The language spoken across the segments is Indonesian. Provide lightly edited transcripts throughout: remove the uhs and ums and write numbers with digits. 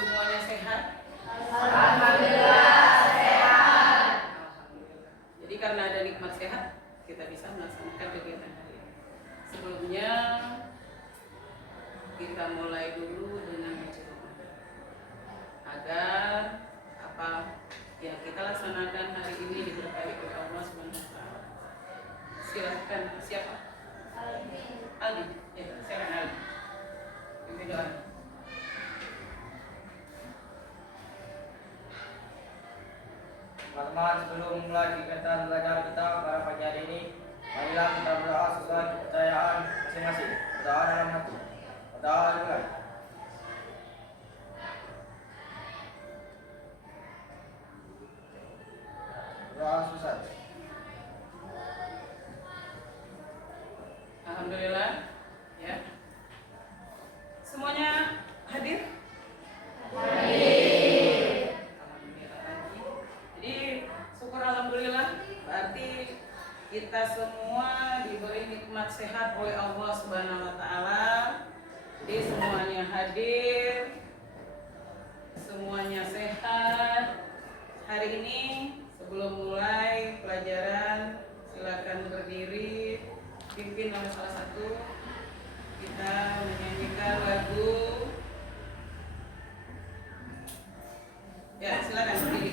Semuanya sehat? Alhamdulillah sehat. Alhamdulillah. Jadi karena ada nikmat sehat, kita bisa melaksanakan kegiatan hari ini. Sebelumnya kita mulai dulu dengan baca doa agar apa yang kita laksanakan hari ini diberkahi oleh Allah SWT. Silahkan, siapa? Aldi. Ya, silakan Aldi. Pimpin doa. Teman-teman, sebelum mulai kegiatan belajar kita pada pagi hari ini, marilah kita berdoa sesuai kepercayaan masing-masing. Berdoa dalam hati. Berdoa dengan doa susah. Alhamdulillah, ya. Semuanya hadir? Hadir. Alhamdulillah. Jadi syukur alhamdulillah, berarti kita semua diberi nikmat sehat oleh Allah Subhanahu wa taala. Jadi semuanya hadir, semuanya sehat. Hari ini sebelum mulai pelajaran, silakan berdiri, pimpin oleh salah satu. Kita menyanyikan lagu. Ya, silakan berdiri.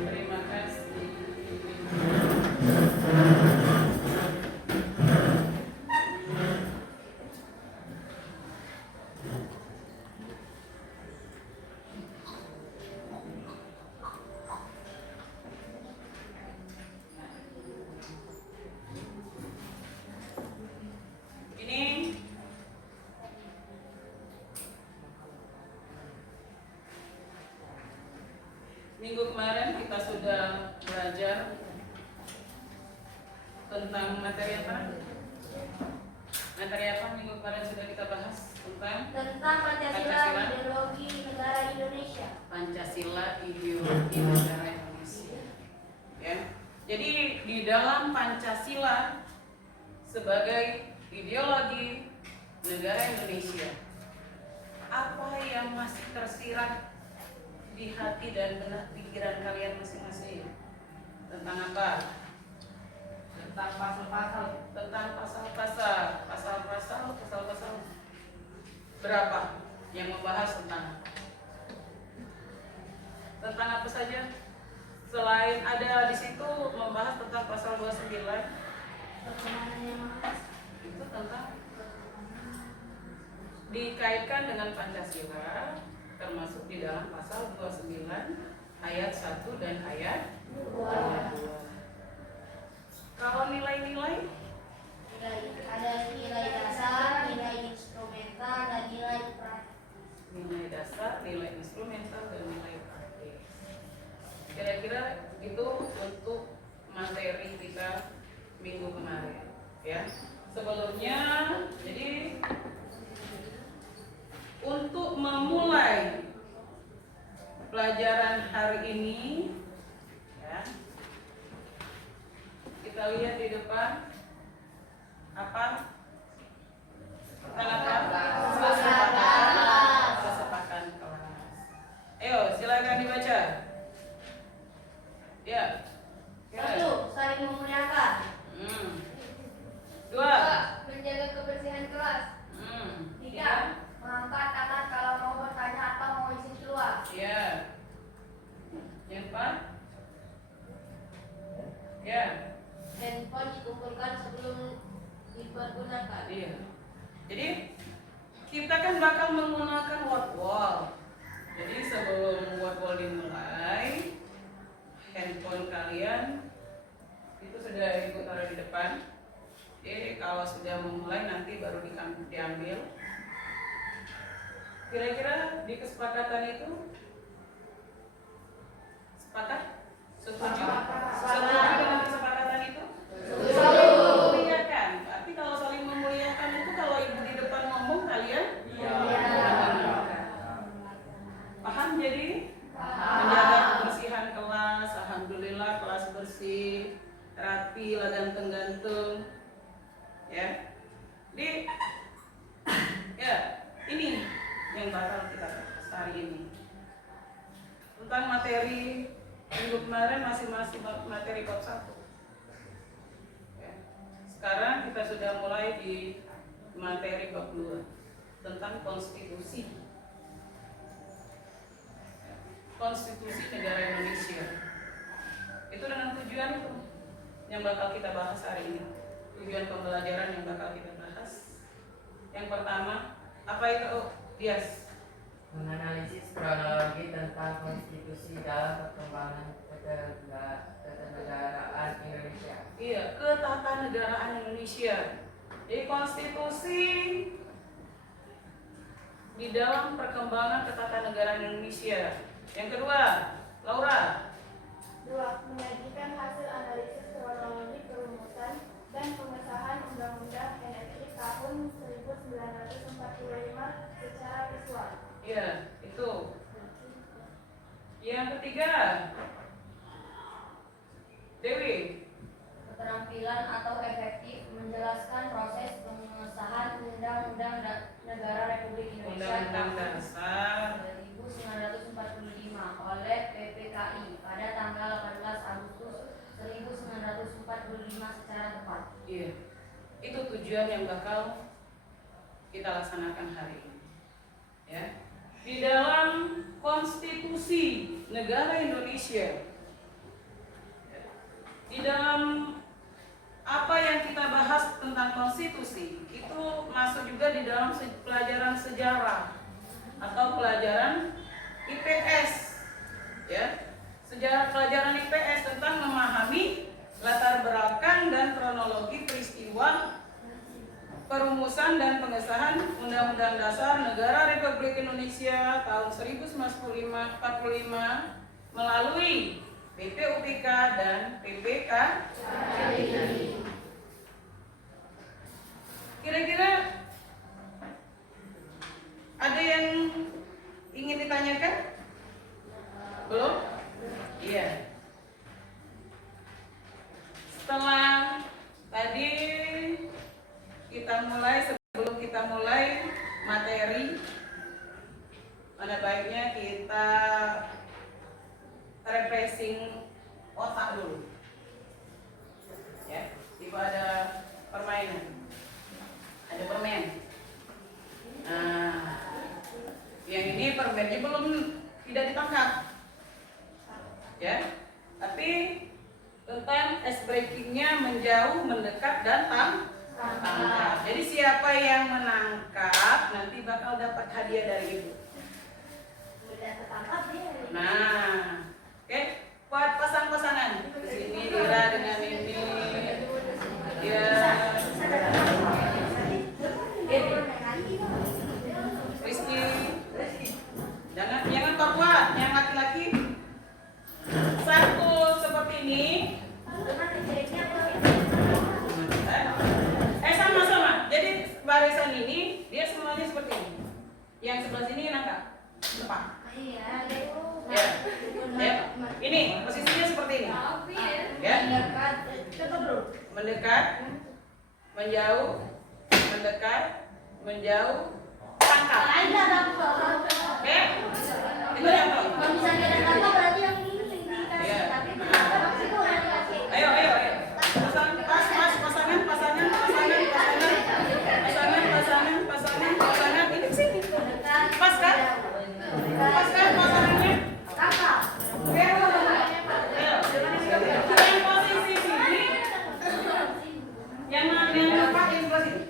Terima kasih. Ini minggu kemarin kita sudah belajar tentang materi apa? Materi apa minggu kemarin sudah kita bahas tentang Pancasila ideologi negara Indonesia. Pancasila ideologi negara Indonesia. Ya. Jadi di dalam Pancasila sebagai ideologi negara Indonesia, apa yang masih tersirat di hati dan benak pikiran kalian masing-masing? Tentang apa? Tentang pasal-pasal. Tentang pasal-pasal. Berapa yang membahas tentang apa? Tentang apa saja? Selain ada di situ membahas tentang pasal 29, itu tentang dikaitkan dengan Pancasila, termasuk di dalam pasal 29 ayat 1 dan ayat 2. Kalau nilai-nilai Ada nilai dasar, nilai Jadi kita kan bakal menggunakan word wall. Jadi sebelum word wall dimulai, handphone kalian itu sudah ibu taruh di depan. Jadi kalau sudah memulai nanti baru diambil. Kira-kira di kesepakatan itu sepakat? Setuju? Setuju dengan kesepakatan itu? Saling memuliakan. Berarti kalau saling memuliakan itu kalau ibu di depan ngomong kalian mendengarkan. Paham jadi? Menjaga kebersihan kelas. Alhamdulillah kelas bersih, rapi, lah ganteng-ganteng. Ya. Di ya, ini yang bakal kita bahas hari ini. Tentang materi minggu kemarin masih materi bab 1. Ya. Sekarang kita sudah mulai di materi bab 2 tentang konstitusi. Konstitusi negara Indonesia. Itu dengan tujuan itu yang bakal kita bahas hari ini. Tujuan pembelajaran yang bakal kita bahas. Yang pertama, apa itu? Yes. Menganalisis kronologi tentang konstitusi dalam perkembangan ketatanegaraan Indonesia. Iya, ketatanegaraan Indonesia. Jadi konstitusi di dalam perkembangan ketatanegaraan Indonesia. Yang kedua, Laura. 2. Menyajikan hasil analisis kronologi perumusan dan pengesahan Undang-Undang NRI tahun 1945 secara visual. Iya, itu. Yang ketiga, Dewi. Keterampilan atau efektif menjelaskan proses pengesahan Undang-Undang Negara Republik Indonesia Undang-Undang Dasar 1945 oleh PPKI pada tanggal 18 Agustus 1945 secara tepat. Iya, itu tujuan yang bakal kita laksanakan hari ini. Ya, di dalam konstitusi negara Indonesia, di dalam apa yang kita bahas tentang konstitusi itu masuk juga di dalam pelajaran sejarah atau pelajaran IPS, ya, sejarah pelajaran IPS tentang memahami latar belakang dan kronologi peristiwa perumusan dan pengesahan Undang-Undang Dasar Negara Republik Indonesia tahun 1945 melalui PPUPK dan PPK. Kira-kira ada yang ingin ditanyakan? Belum? Iya. Setelah tadi sebelum kita mulai materi, mana baiknya kita refreshing otak dulu. Ya, tiba ada permainan. Ada permen. Nah, yang ini permennya belum tidak ditangkap. Ya. Tapi tentang ice breakingnya menjauh, mendekat, dan tangkap. Jadi siapa yang menangkap nanti bakal dapat hadiah dari ibu. Nah, oke, buat pasang-pasangan. Di sini Dira dengan ini. Ya. Rizky. Jangan kuat, yang laki-laki. Satu seperti ini. Sama-sama. Jadi barisan ini dia semuanya seperti ini. Yang sebelah sini nangkap. Lepas. Ya. Ya. Ini posisinya seperti ini. Ya. Mendekat, menjauh, mendekat, menjauh, tangkap. Oke. Itu yang tahu. Ayo. Pasangan. Ini ke sini. Pas kan? Pas kan pasangannya? Oke. Ayo. Yang posisi sini. Yang apa? Yang posisi.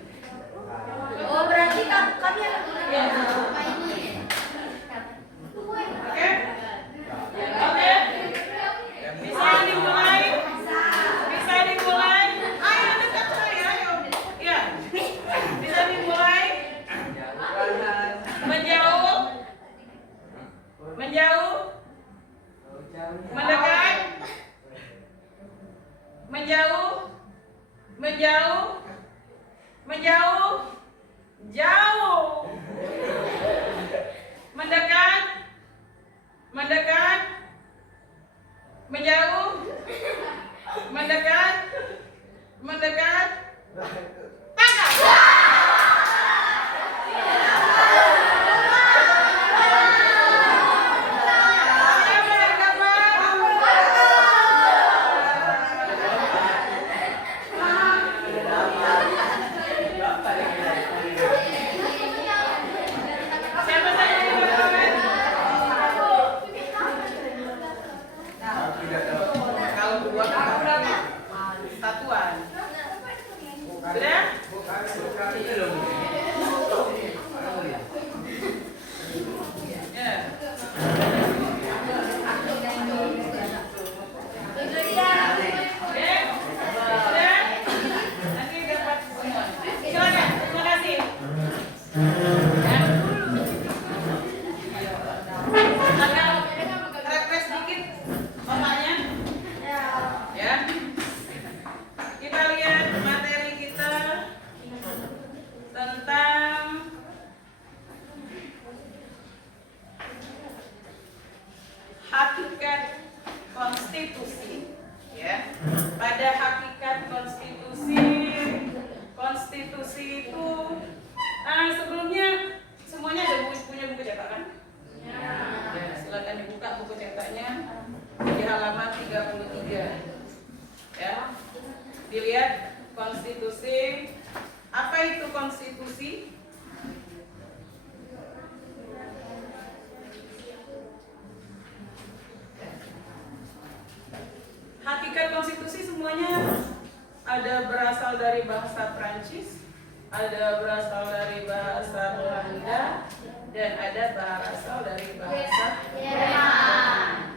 ada berasal dari bahasa Belanda dan ada berasal dari bahasa Jerman.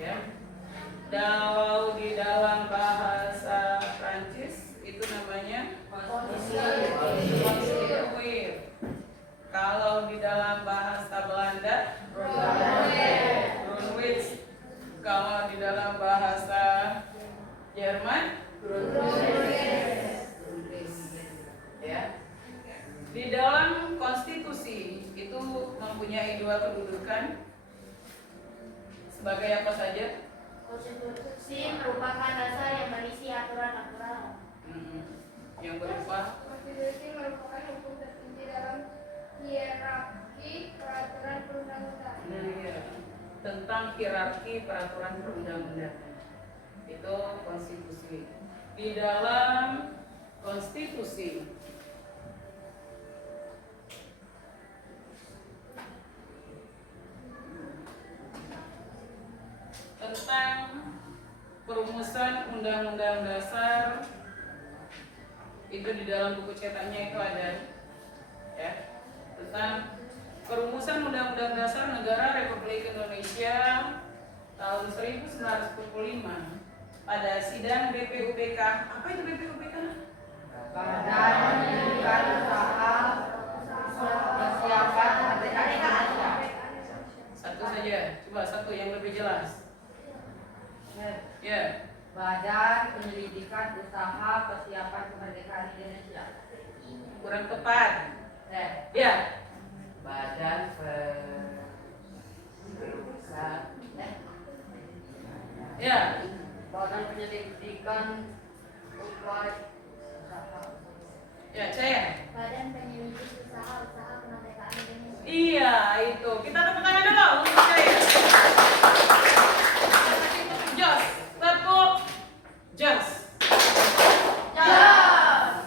Ya. Kalau di dalam bahasa Prancis itu namanya constituir. Kalau di dalam bahasa Belanda Grundwitz. Kalau di dalam bahasa Jerman Grundriss. Ya. Di dalam konstitusi itu mempunyai dua kedudukan sebagai apa saja? Konstitusi merupakan dasar yang berisi aturan-aturan. Yang berupa Konstitusi merupakan hukum tertinggi dalam hierarki peraturan perundang-undangan. tentang hierarki peraturan perundang-undangan. Itu konstitusi. Di dalam konstitusi tentang perumusan undang-undang dasar itu di dalam buku cetaknya itu ada, ya, tentang perumusan undang-undang dasar negara Republik Indonesia tahun 1945 pada sidang BPUPK. Apa itu BPUPK? Badan Pendidikan Usaha Persiapan Kemerdekaan Indonesia. Satu saja, coba satu yang lebih jelas. Ya. Badan Pendidikan Usaha Persiapan Kemerdekaan Indonesia. Kurang tepat. Ya. Badan Ya. Badan Penyelidikan Usaha. Ya, saya. Badan Penyelidik Usaha Kemerdekaan Indonesia. Iya, itu. Kita tepuk tangan dulu untuk saya. Jos, tepuk. Jos. Nah,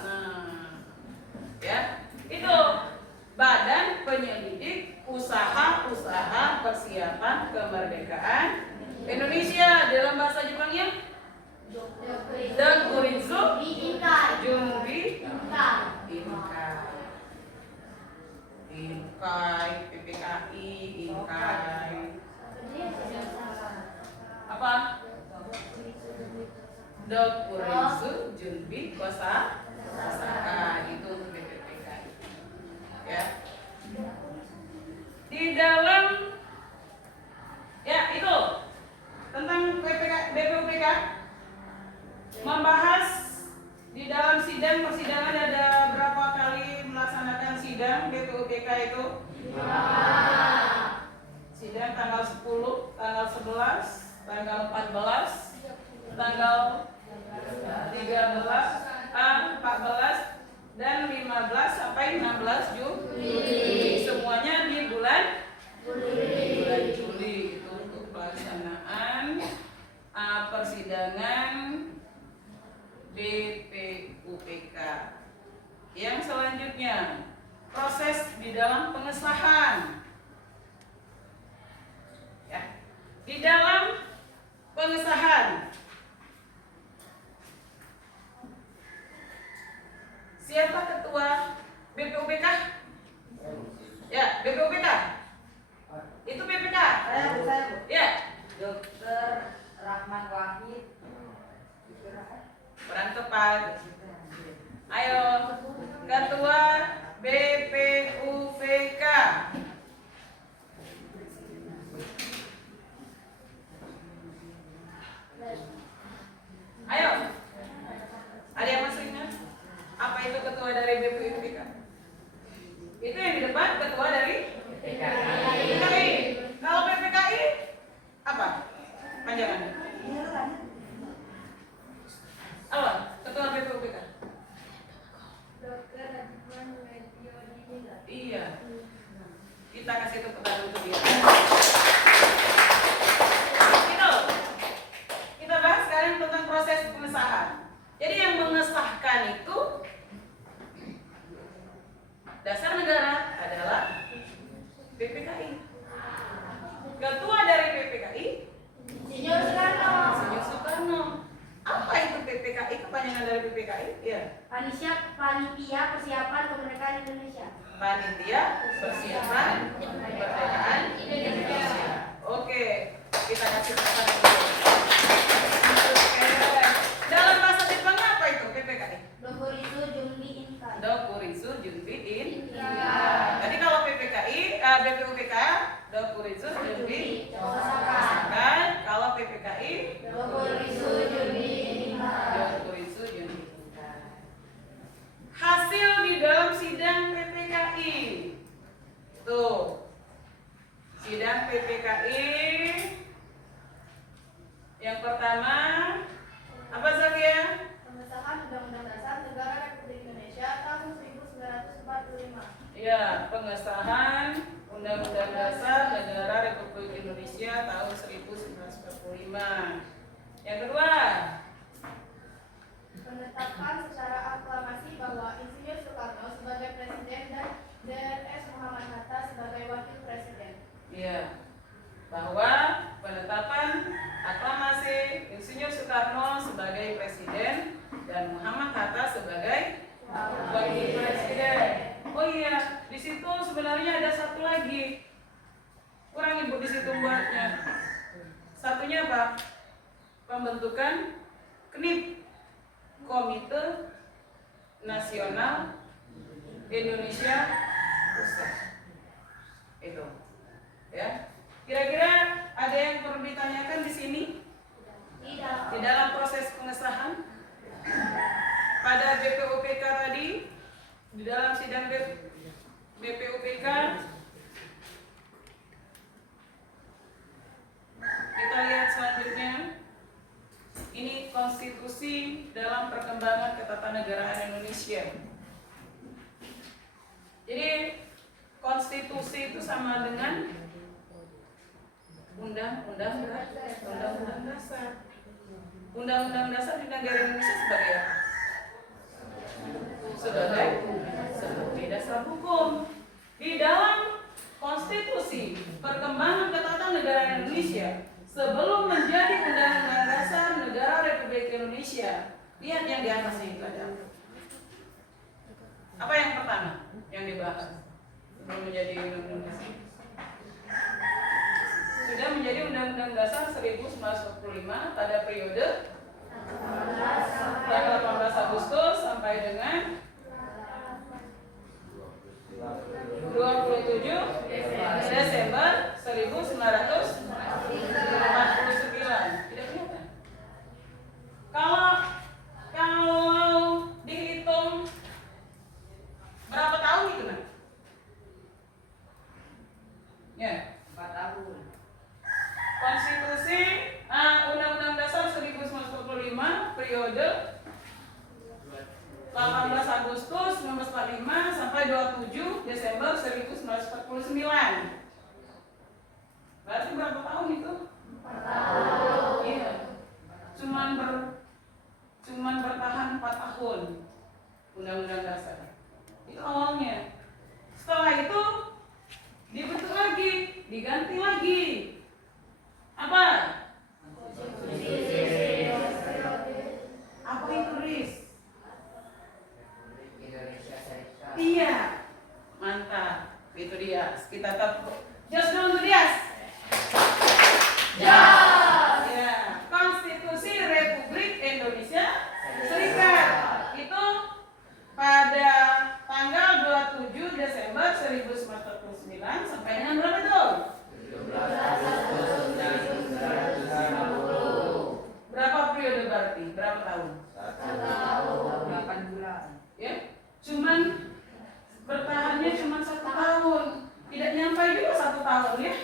ya. Itu Badan Penyelidik Usaha Persiapan Kemerdekaan Indonesia. Dalam bahasa Jepangnya Dokuritsu Junbi Inkai PPKI Inkai apa? Dokuritsu Junbi Kosaka itu untuk PPKI. Ya. Di dalam ya itu tentang BPUPK membahas di dalam persidangan ada berapa kali melaksanakan sidang BPUPK itu? Sidang tanggal 10, tanggal 11, tanggal 14, tanggal 13, 14 dan 15 sampai 16 Juli. Semuanya di bulan Juli itu untuk pelaksanaan persidangan BPUPK. Yang selanjutnya proses di dalam pengesahan. Ya. Di dalam pengesahan siapa ketua BPUPK? Ya, BPUPK. Itu BPK. Ya. Dr. Rahman Wahid. Kurang tepat. Ayo, ketua BPUPK. Ayo. Ada yang masih ingat? Apa itu ketua dari BPUPK? Itu yang di depan ketua dari PPKI. Kalau PPKI apa? Panjangannya? Apa? Ketua BPUPK? Dr. Raditman Mediodiningrat. Iya. Kita kasih tepuk tangan untuk dia. Itu. Kita bahas sekarang tentang proses pengesahan. Jadi yang mengesahkan itu dasar negara adalah PPKI. Ketua dari PPKI Insinyur Soekarno. Insinyur Soekarno. Apa itu PPKI? Kepanjangan dari PPKI? Ya. Panitia Persiapan Panitia Persiapan Kemerdekaan Indonesia. Oke, kita kasih tepuk tangan. Oke. Dalam bahasa Jepangnya apa itu PPKI? Dokurisu Jumbi Inka. Dokuritsu Junbi In. Inka. Tadi kalau PPKI, BPUPK, Dokuritsu Junbi Osaka. Osaka. Kalau PPKI, Dokurisu Jumbi Inka. Dokuritsu Junbi Inka. Hasil di dalam sidang PPKI. Tuh. Sidang PPKI. Yang pertama, apa Zakia? Pengesahan Undang-Undang Dasar Negara Republik Indonesia tahun 1945. Ya, pengesahan Undang-Undang Dasar Negara Republik Indonesia tahun 1945. Yang kedua, Menetapkan secara aklamasi bahwa Insinyur Soekarno sebagai Presiden dan DRS Muhammad Hatta sebagai Wakil Presiden. ya, bahwa penetapan aklamasi Insinyur Soekarno sebagai Presiden dan Muhammad Hatta sebagai Wakil Presiden. Oh iya, di situ sebenarnya ada satu lagi. Kurang Ibu di situ buatnya. Satunya apa? Pembentukan KNIP, Komite Nasional Indonesia Pusat. Itu. Ya. Kira-kira ada yang perlu ditanyakan di sini? Tidak. Di dalam proses pengesahan pada BPUPK tadi, di dalam sidang BPUPK, kita lihat selanjutnya. Ini konstitusi dalam perkembangan ketatanegaraan Indonesia. Jadi konstitusi itu sama dengan undang-undang dasar. Undang-undang dasar di negara Indonesia sebagai apa? Sebagai dasar hukum. Di dalam konstitusi perkembangan ketatanegaraan Indonesia sebelum menjadi undang-undang dasar negara Republik Indonesia, lihat yang di atasnya itu ada apa? Apa yang pertama yang dibahas sebelum menjadi undang-undang dasar? Sudah menjadi undang-undang dasar 1945 pada periode tanggal 18 Agustus sampai dengan 27 Desember 1949. Tidak kelihatan. Kalau dihitung berapa tahun itu, Nak? Ya, 4 tahun. konstitusi Undang-Undang Dasar 1945 periode 18 Agustus 1945 sampai 27 Desember 1949. Berarti berapa tahun itu? 4 tahun. Iya. Cuman bertahan 4 tahun Undang-Undang Dasar. Itu awalnya. Setelah itu dibentuk lagi, diganti lagi. Apa? Apa itu RIS? Indonesia Serikat. Iya, mantap. Itu dia. Kita tetap. Just dulu Dias. Ya. Konstitusi Republik Indonesia Serikat itu pada tanggal 27 Desember 1949 sampai dengan berapa tahun? 17 Berapa periode berarti? Berapa tahun? 8 bulan. Ya, cuman bertahannya cuma 1 tahun, tidak nyampe juga 1 tahun ya.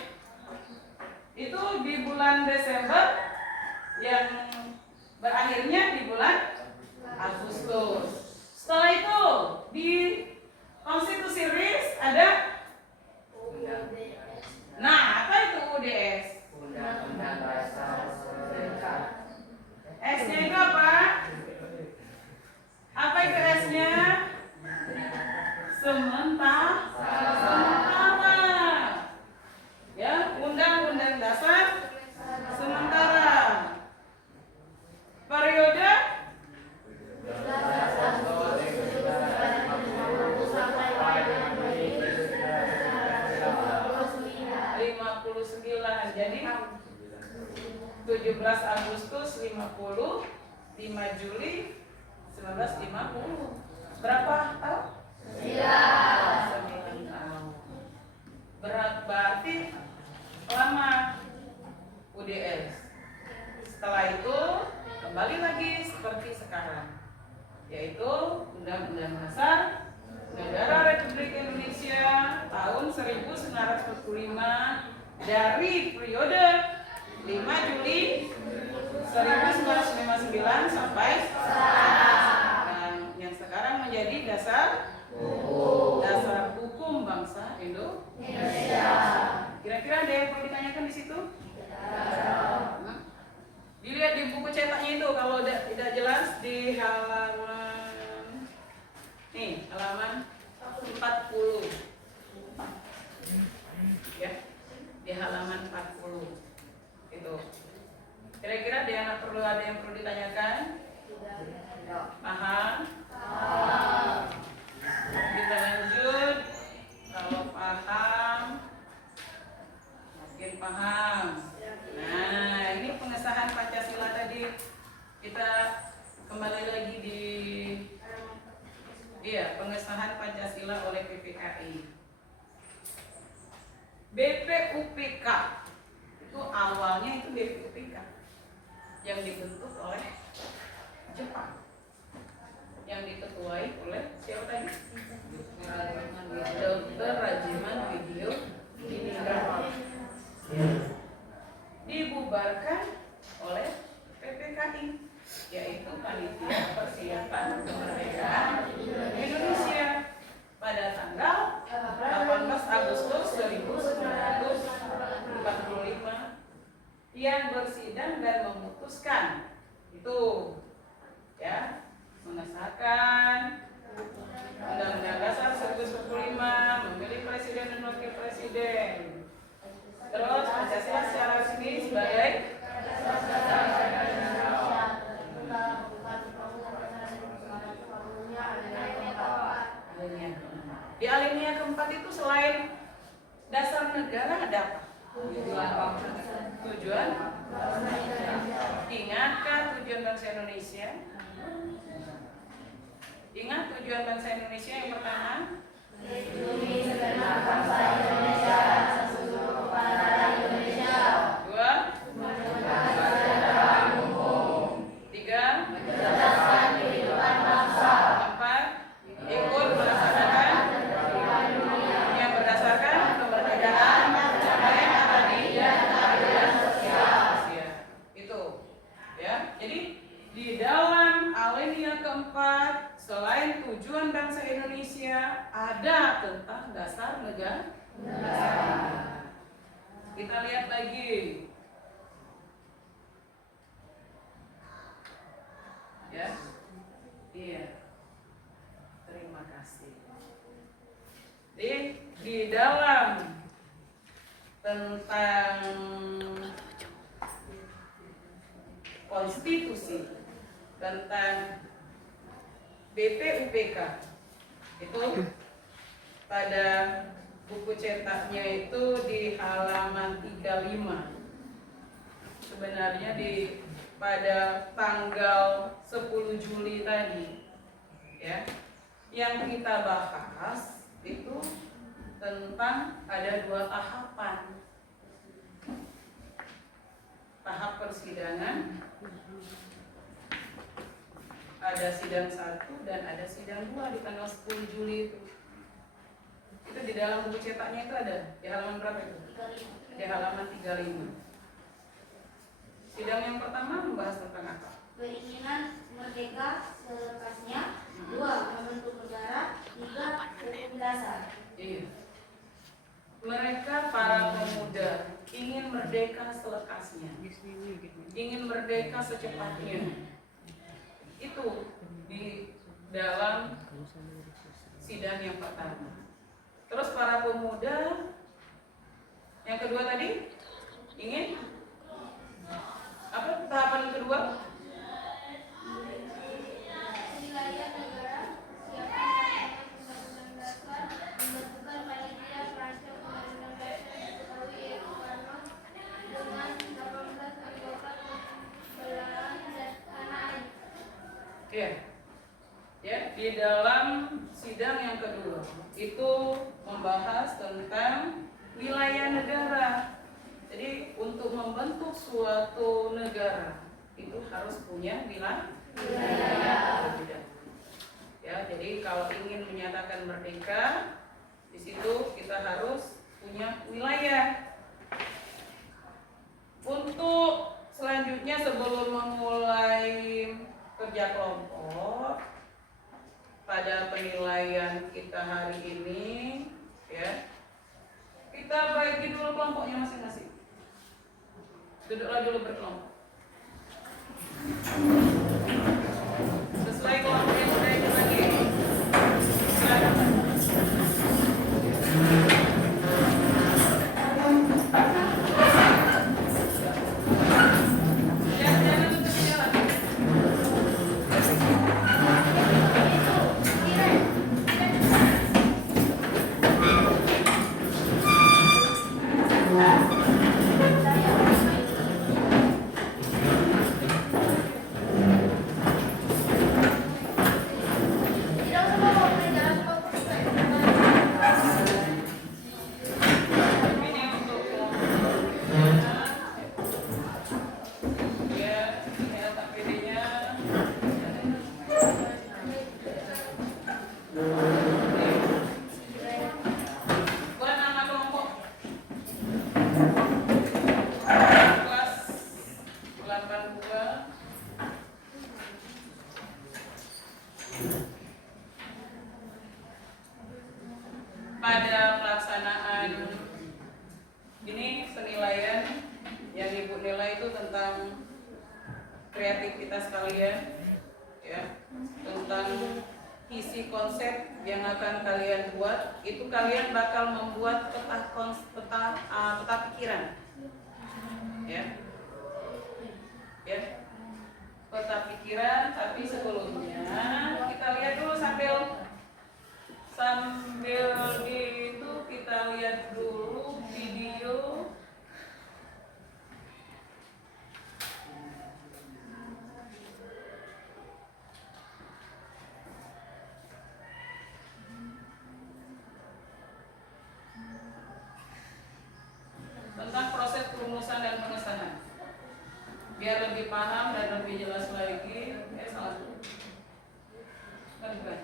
Itu di bulan Desember yang berakhirnya di bulan Agustus. Setelah itu di konstitusi RIS ada, nah apa itu UDS? Undang-Undang Dasar Serikat. S-nya itu apa? Apa itu S-nya? Sementara. Ya, Undang-Undang Dasar sementara. Periode 17 Agustus 50, 5 Juli 1950. Berapa tahun? 9 tahun. Berarti lama UDS. Setelah itu kembali lagi seperti sekarang, yaitu Undang-Undang Dasar Negara Republik Indonesia tahun 1945 dari periode 5 Juli 1959 sampai sekarang, yang sekarang menjadi dasar hukum bangsa Indonesia. Kira-kira ada yang perlu ditanyakan di situ? Dilihat di buku cetaknya itu, kalau tidak jelas di halaman halaman 40. Ya, di halaman 40 itu. Kira-kira ada yang perlu ditanyakan? Paham? Kita lanjut. Kalau paham, makin paham. Nah, ini pengesahan Pancasila tadi. Kita kembali lagi di pengesahan Pancasila oleh PPKI. BPUPK itu awalnya itu BPUPK yang dibentuk oleh Jepang, yang diketuai oleh siapa tadi? Dr. Rajiman Widyo-Diningrat. Dibubarkan oleh PPKI, yaitu Panitia Persiapan Kemerdekaan Indonesia pada tanggal 18 Agustus 1945 yang bersidang dan memutuskan itu ya, mengesahkan Undang-Undang Dasar 1945, memilih presiden dan wakil presiden. Terus Pancasila secara resmi sebagai di alinea keempat itu selain dasar negara ada apa? Tujuan ingatkah tujuan bangsa Indonesia? Ingat tujuan bangsa Indonesia yang pertama? Dua, tiga, empat, ikut melaksanakan yang berdasarkan kemerdekaan itu ya. Jadi di dalam alinea keempat, selain tujuan bangsa Indonesia, ada tentang dasar negara. Kita lihat lagi. Ya. Iya. Terima kasih. Di dalam tentang konstitusi, tentang BPUPK itu pada buku cetaknya itu di halaman 35. Sebenarnya pada tanggal 10 Juli tadi ya, yang kita bahas itu tentang ada 2 tahapan. Tahap persidangan, ada sidang 1 dan ada sidang 2 di tanggal 10 Juli itu. Itu di dalam buku cetaknya itu ada di halaman berapa itu? Di halaman 35. Sidang yang pertama membahas tentang apa? Perizinan merdeka selepasnya. 2. Membentuk negara. 3. Hukum dasar. Iya. Mereka para pemuda ingin merdeka selekasnya, ingin merdeka secepatnya. Itu di dalam sidang yang pertama. Terus para pemuda yang kedua tadi ingin apa tahapan kedua? Wilayah negara, siapkan undang-undang dasar, membentukkan panitia perancang undang-undang dasar yang diketahui yaitu Parno dengan 18 anggota suatu negara itu harus punya wilayah. Ya, jadi kalau ingin menyatakan merdeka, di situ kita harus punya wilayah. Untuk selanjutnya sebelum memulai kerja kelompok pada penilaian kita hari ini, ya, kita bagi dulu kelompoknya masing-masing. Duduklah dulu berkelompok. Sesuai kelompok yang sudah dibagi. Silakan. Pada pelaksanaan ini penilaian yang Ibu nilai itu tentang kreativitas kalian, ya, tentang isi konsep yang akan kalian buat. Itu kalian bakal membuat peta pikiran, ya, peta pikiran. Tapi sebelumnya kita lihat dulu sambil itu kita lihat dulu video tentang proses perumusan dan pengesahan, biar lebih paham dan lebih jelas lagi. Salah satu bukan.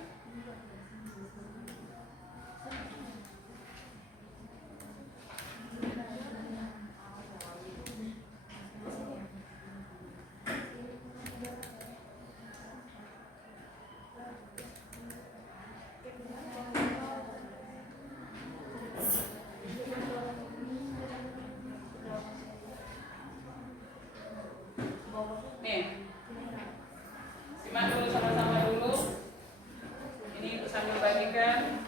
Nih, simak dulu sama-sama dulu. Ini sambil bagikan.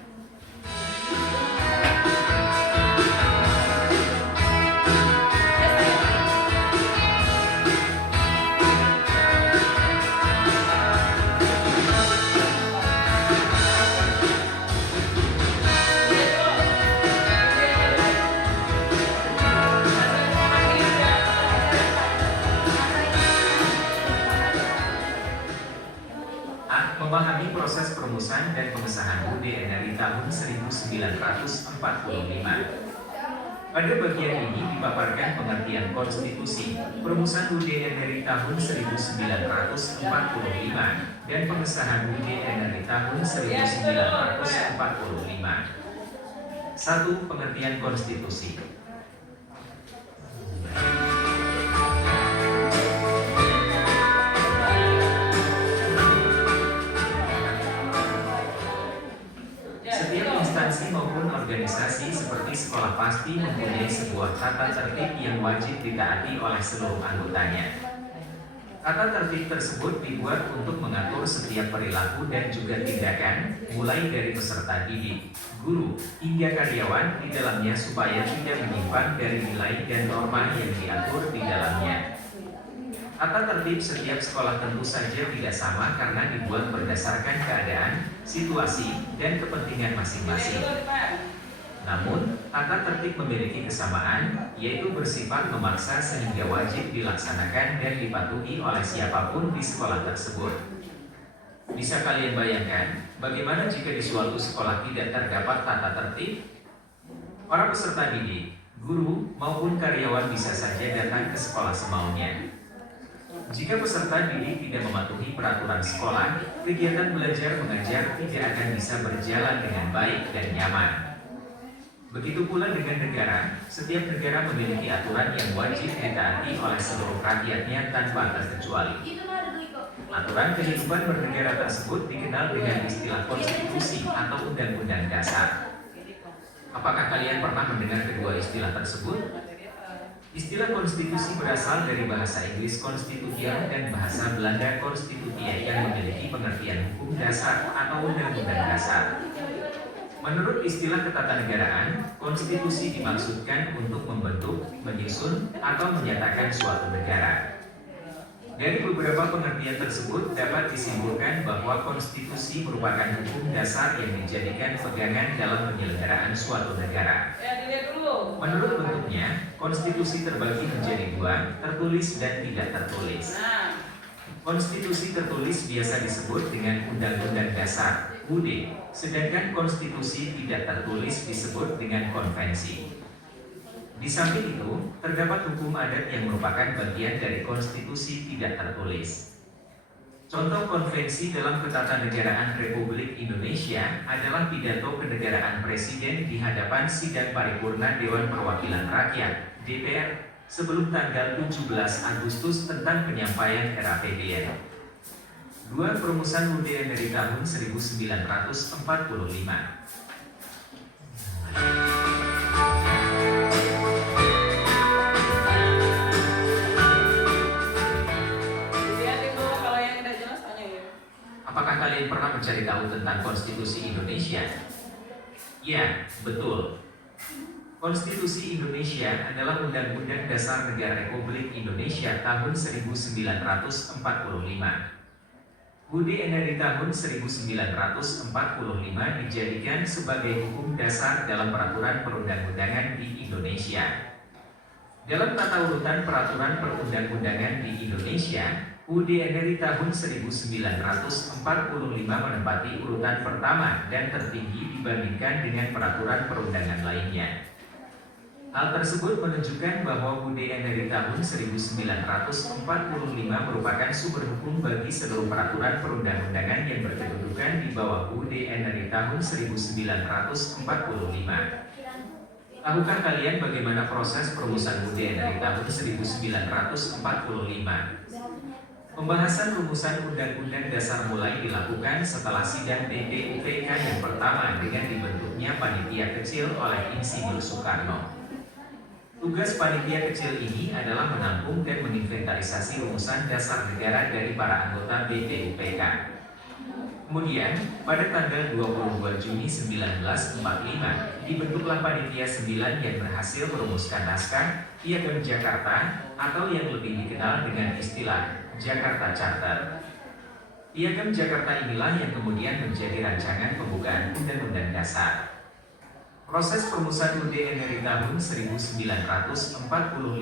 Memahami proses perumusan dan pengesahan UUD NRI tahun 1945. Pada bagian ini dipaparkan pengertian konstitusi, perumusan UUD NRI tahun 1945 dan pengesahan UUD NRI tahun 1945. 1. Pengertian konstitusi. Instansi maupun organisasi seperti sekolah pasti mempunyai sebuah tata tertib yang wajib ditaati oleh seluruh anggotanya. Tata tertib tersebut dibuat untuk mengatur setiap perilaku dan juga tindakan, mulai dari peserta didik, guru, hingga karyawan di dalamnya supaya tidak menyimpang dari nilai dan norma yang diatur di dalamnya. Tata tertib setiap sekolah tentu saja tidak sama karena dibuat berdasarkan keadaan, situasi, dan kepentingan masing-masing. Namun, tata tertib memiliki kesamaan, yaitu bersifat memaksa sehingga wajib dilaksanakan dan dipatuhi oleh siapapun di sekolah tersebut. Bisa kalian bayangkan, bagaimana jika di suatu sekolah tidak terdapat tata tertib? Para peserta didik, Guru maupun karyawan bisa saja datang ke sekolah semaunya. Jika peserta didik tidak mematuhi peraturan sekolah, kegiatan belajar mengajar tidak akan bisa berjalan dengan baik dan nyaman. Begitu pula dengan negara, setiap negara memiliki aturan yang wajib ditaati oleh seluruh rakyatnya tanpa terkecuali. Aturan kehidupan bernegara tersebut dikenal dengan istilah konstitusi atau undang-undang dasar. Apakah kalian pernah mendengar kedua istilah tersebut? Istilah konstitusi berasal dari bahasa Inggris konstitution dan bahasa Belanda constitutie yang memiliki pengertian hukum dasar atau undang-undang dasar. Menurut istilah ketatanegaraan, konstitusi dimaksudkan untuk membentuk, menyusun, atau menyatakan suatu negara. Dari beberapa pengertian tersebut dapat disimpulkan bahwa konstitusi merupakan hukum dasar yang dijadikan pegangan dalam penyelenggaraan suatu negara. Menurut bentuknya, konstitusi terbagi menjadi dua, tertulis dan tidak tertulis. Konstitusi tertulis biasa disebut dengan Undang-Undang Dasar (UUD), sedangkan konstitusi tidak tertulis disebut dengan konvensi. Di samping itu, terdapat hukum adat yang merupakan bagian dari konstitusi tidak tertulis. Contoh konvensi dalam ketatanegaraan Republik Indonesia adalah pidato kenegaraan Presiden di hadapan Sidang Paripurna Dewan Perwakilan Rakyat (DPR) sebelum tanggal 17 Agustus tentang penyampaian RAPBN. 2. Perumusan UUD dari tahun 1945. Apakah kalian pernah mencari tahu tentang Konstitusi Indonesia? Ya, betul. Konstitusi Indonesia adalah Undang-Undang Dasar Negara Republik Indonesia tahun 1945. UUD dari tahun 1945 dijadikan sebagai hukum dasar dalam peraturan perundang-undangan di Indonesia. Dalam tata urutan peraturan perundang-undangan di Indonesia, UUD dari tahun 1945 menempati urutan pertama dan tertinggi dibandingkan dengan peraturan perundangan lainnya. Hal tersebut menunjukkan bahwa UUD dari tahun 1945 merupakan sumber hukum bagi seluruh peraturan perundang-undangan yang berkedudukan di bawah UUD dari tahun 1945. Tahukah kalian bagaimana proses perumusan UUD dari tahun 1945? Pembahasan rumusan Undang-Undang Dasar mulai dilakukan setelah sidang BPUPK yang pertama dengan dibentuknya panitia kecil oleh Insinyur Soekarno. Tugas panitia kecil ini adalah menampung dan menginventarisasi rumusan dasar negara dari para anggota BPUPK. Kemudian, pada tanggal 22 Juni 1945, dibentuklah panitia 9 yang berhasil merumuskan naskah Piagam Jakarta atau yang lebih dikenal dengan istilah Jakarta Charter. Piagam Jakarta inilah yang kemudian menjadi rancangan pembukaan Undang-Undang Dasar. Proses perumusan UUD dari tahun 1945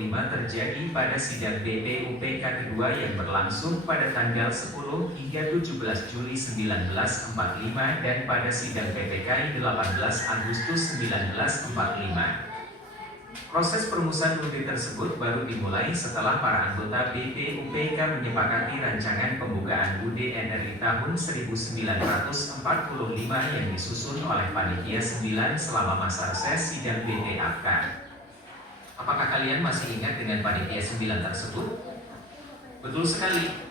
terjadi pada sidang BPUPK kedua yang berlangsung pada tanggal 10 hingga 17 Juli 1945 dan pada sidang PPK 18 Agustus 1945. Proses perumusan UUD tersebut baru dimulai setelah para anggota BPUPK menyepakati rancangan pembukaan UUD NRI tahun 1945 yang disusun oleh Panitia 9 selama masa reses sidang BPUPK. Apakah kalian masih ingat dengan Panitia 9 tersebut? Betul sekali.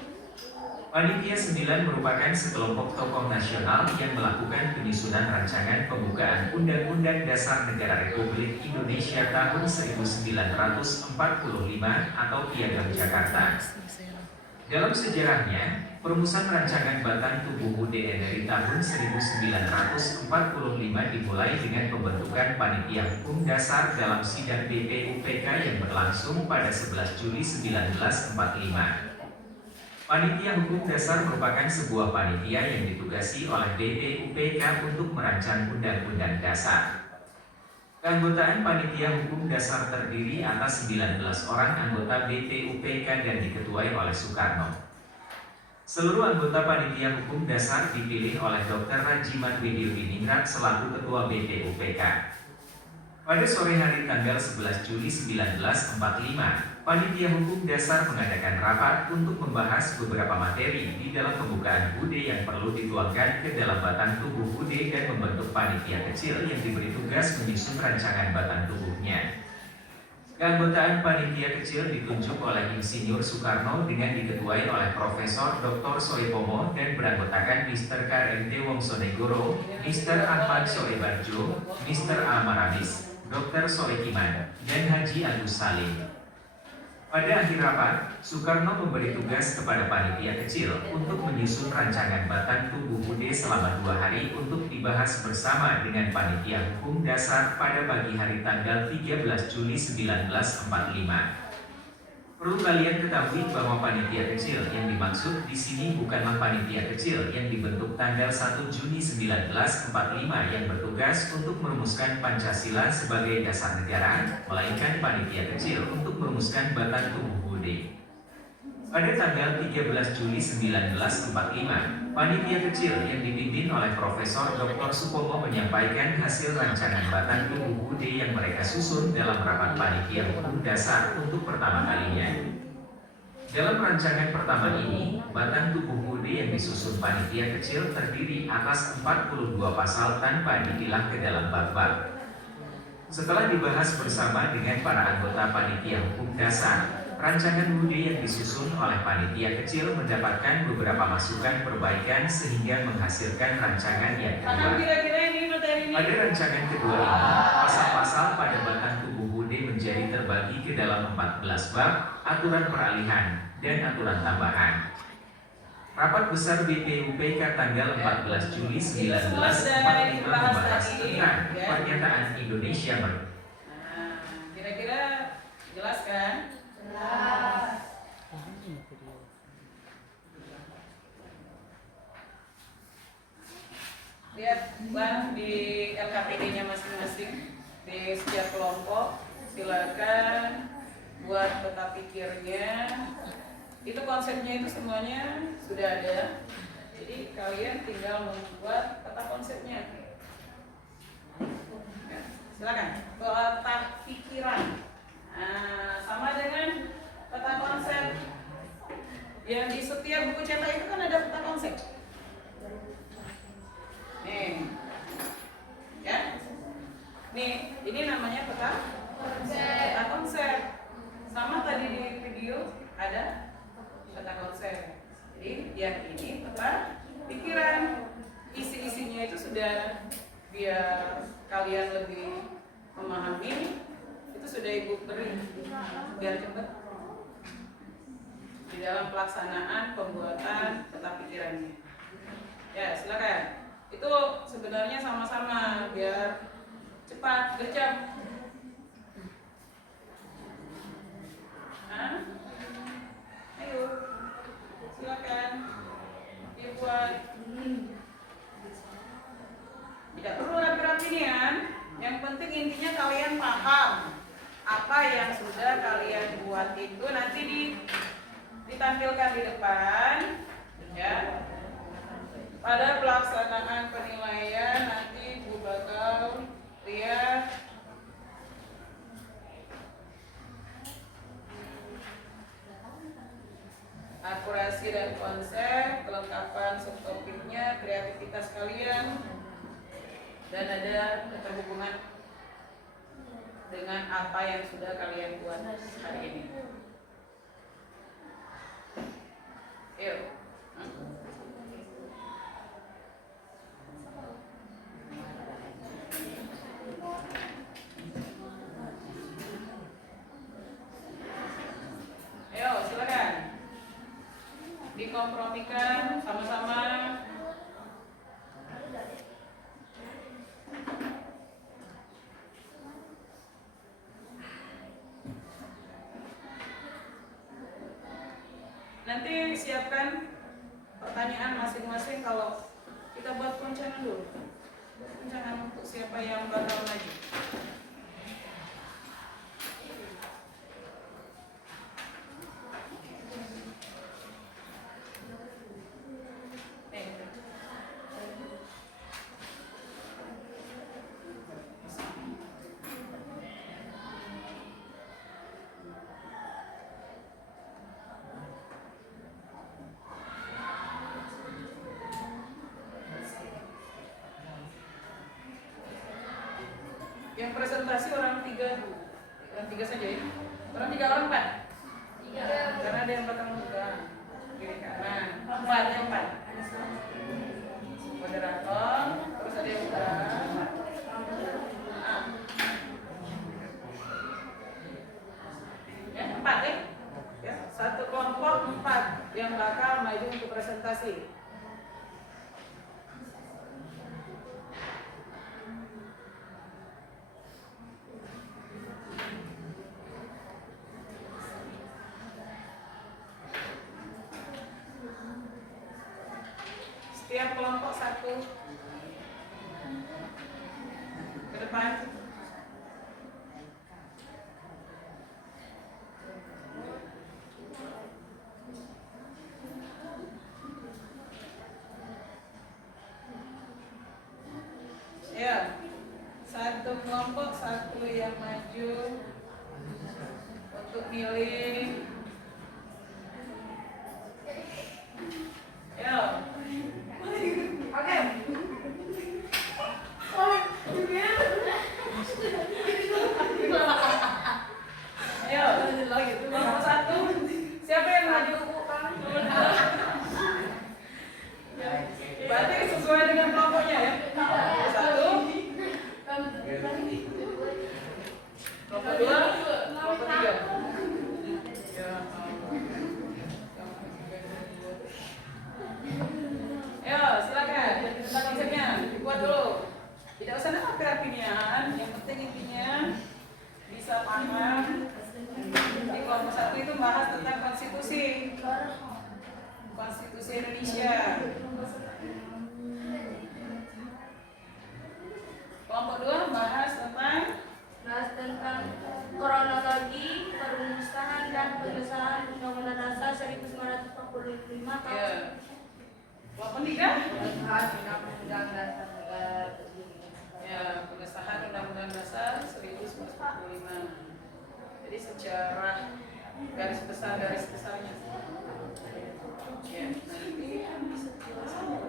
Panitia 9 merupakan sekelompok tokoh nasional yang melakukan penyusunan rancangan pembukaan Undang-Undang Dasar Negara Republik Indonesia tahun 1945 atau Piagam Jakarta. Dalam sejarahnya, perumusan rancangan batang tubuh UUD dari tahun 1945 dimulai dengan pembentukan Panitia Hukum Dasar dalam sidang BPUPK yang berlangsung pada 11 Juli 1945. Panitia Hukum Dasar merupakan sebuah panitia yang ditugasi oleh BPUPK untuk merancang Undang-Undang Dasar. Keanggotaan Panitia Hukum Dasar terdiri atas 19 orang anggota BPUPK dan diketuai oleh Soekarno. Seluruh anggota Panitia Hukum Dasar dipilih oleh Dr. Rajiman Widiudiningrat selaku Ketua BPUPK. Pada sore hari tanggal 11 Juli 1945, Panitia Hukum Dasar mengadakan rapat untuk membahas beberapa materi di dalam pembukaan BUD yang perlu dituangkan ke dalam batang tubuh BUD dan membentuk panitia kecil yang diberi tugas menyusun rancangan batang tubuhnya. Keanggotaan panitia kecil ditunjuk oleh Insinyur Soekarno dengan diketuai oleh Profesor Dr. Soepomo dan beranggotakan Mr. KRMD Wongsonegoro, Mr. Ahmad Soebarjo, Mr. Amarabis, Dr. Soekiman, dan Haji Agus Salim. Pada akhir rapat, Soekarno memberi tugas kepada panitia kecil untuk menyusun rancangan batang tubuh BUD selama 2 hari untuk dibahas bersama dengan Panitia Hukum Dasar pada pagi hari tanggal 13 Juli 1945. Perlu kalian ketahui bahwa panitia kecil yang dimaksud di sini bukanlah panitia kecil yang dibentuk tanggal 1 Juni 1945 yang bertugas untuk merumuskan Pancasila sebagai dasar negara, melainkan panitia kecil untuk merumuskan batang tubuh BUD. Pada tanggal 13 Juli 1945, panitia kecil yang dipimpin oleh Profesor Dr. Supomo menyampaikan hasil rancangan batang tubuh BUD yang mereka susun dalam rapat Panitia Hukum Dasar untuk pertama kalinya. Dalam rancangan pertama ini, batang tubuh BUD yang disusun panitia kecil terdiri atas 42 pasal tanpa dipilah ke dalam bab-bab. Setelah dibahas bersama dengan para anggota Panitia Hukum Dasar, rancangan BUD yang disusun oleh panitia kecil mendapatkan beberapa masukan perbaikan sehingga menghasilkan rancangan yang kedua. Pada rancangan kedua ini, pasal-pasal pada batang tubuh BUD menjadi terbagi ke dalam 14 bab, aturan peralihan, dan aturan tambahan. Rapat besar BPUPK tanggal 14 Juli 1945 membahas tentang pernyataan Indonesia Merdeka. Kira-kira jelas kan? Lihat Bang di LKPD-nya masing-masing di setiap kelompok, silakan buat peta pikirnya. Itu konsepnya itu semuanya sudah ada. Jadi kalian tinggal membuat peta konsepnya. Ya, silakan peta pikiran. Nah, sama dengan peta konsep yang di setiap buku cetak itu kan ada peta konsep. Nih, ya, nih ini namanya peta konsep. Sama tadi di video ada peta konsep. Jadi yang ini peta pikiran. Isi-isinya itu sudah biar kalian lebih memahami. Itu sudah Ibu beri biar cepat di dalam pelaksanaan pembuatan peta pikirannya. Ya, silakan. Itu sebenarnya sama-sama biar cepat, gercep. Ayo, silakan dibuat. Tidak perlu rapi-rapi nih kan. Yang penting intinya kalian paham apa yang sudah kalian buat itu nanti ditampilkan di depan, ya. Pada pelaksanaan penilaian nanti Bu bakal lihat akurasi dan konsep, kelengkapan subtopiknya, kreativitas kalian, dan ada keterhubungan dengan apa yang sudah kalian buat hari ini. Yuk. Ayo, silakan. Dikompromikan sama-sama. Nanti siapkan pertanyaan masing-masing. Kalau kita buat perencanaan dulu, perencanaan untuk siapa yang bakal maju. Yang presentasi orang tiga saja ya. Orang 3 orang Pak. Karena ada yang belakang juga. Kiri kanan. 4. Moderator, terus ada yang belakang. Ya, 4 ya. Ya, satu kelompok 4 yang bakal maju untuk presentasi. Setiap kelompok 1 ke depan. Ya, 1 kelompok 1 yang maju untuk milih. Ya. Oke. Ayo, lagi kelompok 1. Siapa yang maju? Berarti sesuai dengan kelompoknya ya. 1. Kelompok 2, kelompok 3. Ya. Ayo, silakan. Tentang konsepnya dibuat dulu. Tidak usah nama kerapian, yang penting intinya bisa paham. Di kelompok 1 itu bahas tentang konstitusi Indonesia. Kelompok 2 bahas tentang kronologi perumusan dan pengesahan Undang-Undang Dasar 1945 tahun. ya. Kelompok 3 Undang-Undang Dasar Negara ya, pengesahan Undang-Undang Dasar 1945. Jadi secara garis besarnya. Ya, nanti bisa jelaskan.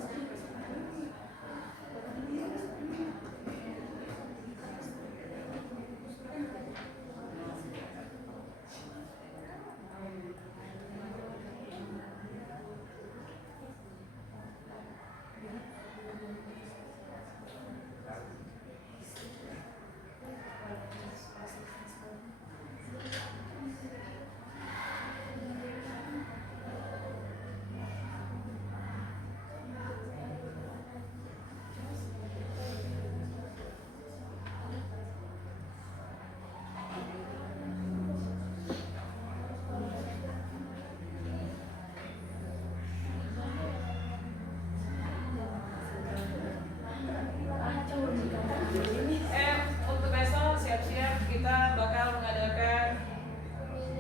Untuk besok siap-siap kita bakal mengadakan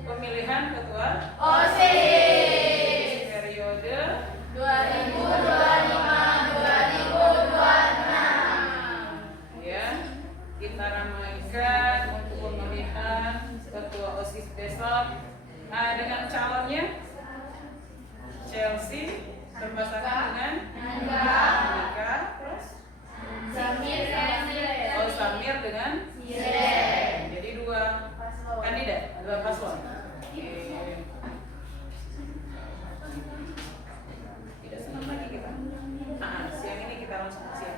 pemilihan ketua OSIS periode 2025-2026. ya. Kita ramaikan untuk pemilihan ketua OSIS besok. Nah, dengan calonnya Chelsea berpasangan dengan Monica, terus Samir dengan jadi 2 kandidat, 2 paslon. Tidak senang lagi kita. Siang ini kita langsung siap.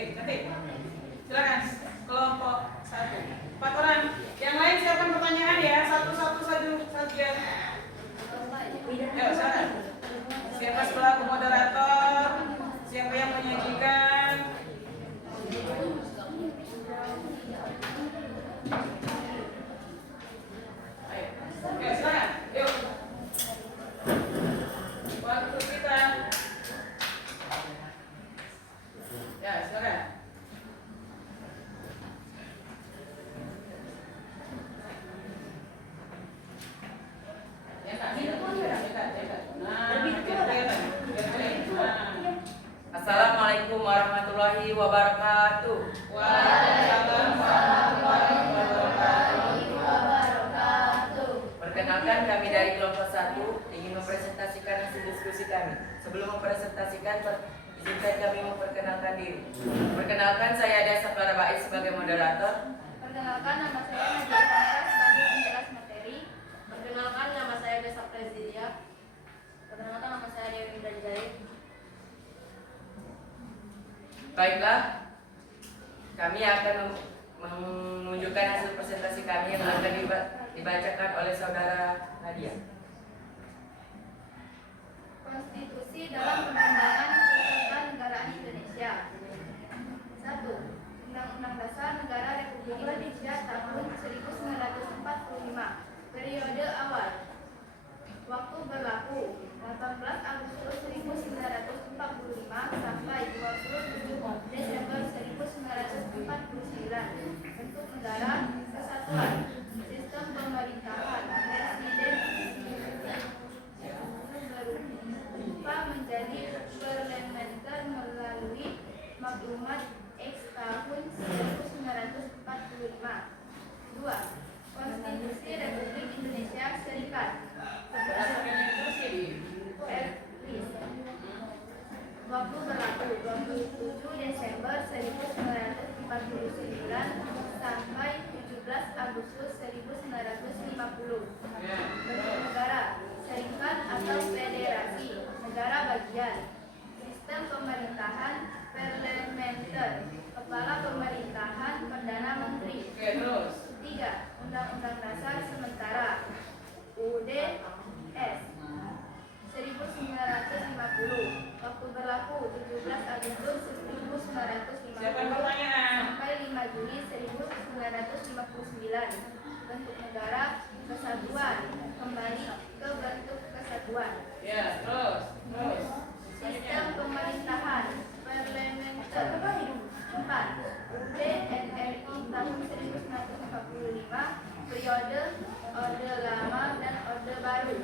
Oke, cantik. Silakan kelompok 1. 4 orang. Yang lain siapkan pertanyaan ya. Satu-satu saja. Ayo, silakan. Siapa selaku moderator? Siapa yang menyajikan? Ayo, silakan. Yuk. Waktu kita. Ya, silakan. Assalamualaikum warahmatullahi wabarakatuh. Waalaikumsalam warahmatullahi wabarakatuh. Perkenalkan, kami dari kelompok 1 ingin mempresentasikan hasil diskusi kami. Sebelum mempresentasikan, izinkan kami memperkenalkan diri. Perkenalkan, saya Desa Clara Baiz sebagai moderator. Perkenalkan, nama saya Nadia Ivanka sebagai penjelas materi. Perkenalkan, nama saya Desa Presidia. Perkenalkan, nama saya Dewi Indrajaya. Baiklah, kami akan menunjukkan hasil presentasi kami yang akan dibacakan oleh saudara Nadia. Konstitusi dalam Perkembangan Ketatanegaraan Indonesia. 1. Undang-Undang Dasar Negara Republik Indonesia tahun 1945. Periode awal. Waktu berlaku 18 Agustus 1945 sampai 27 Desember 1949. Bentuk negara: kesatuan. Sistem pemerintahan: presiden berubah menjadi parlementer melalui maklumat X tahun 1945. 2. Konstitusi Republik Indonesia Serikat. Waktu berlaku 27 Desember 1949 sampai 17 Agustus 1950. Bentuk negara: serikat atau federasi, negara bagian. Sistem pemerintahan: parlementer, kepala pemerintahan, perdana menteri. Oke, terus. 3. Undang-Undang Dasar Sementara UDS 1950. Waktu berlaku 17 Agustus 1950 Siapa yang pertanyaan? sampai 5 Juli 1959. Bentuk negara: kesatuan, kembali ke bentuk kesatuan. Ya, terus. Sistem pemerintahan: parlementer. 4. UD-NRI tahun 1945. Periode Orde Lama dan Orde Baru.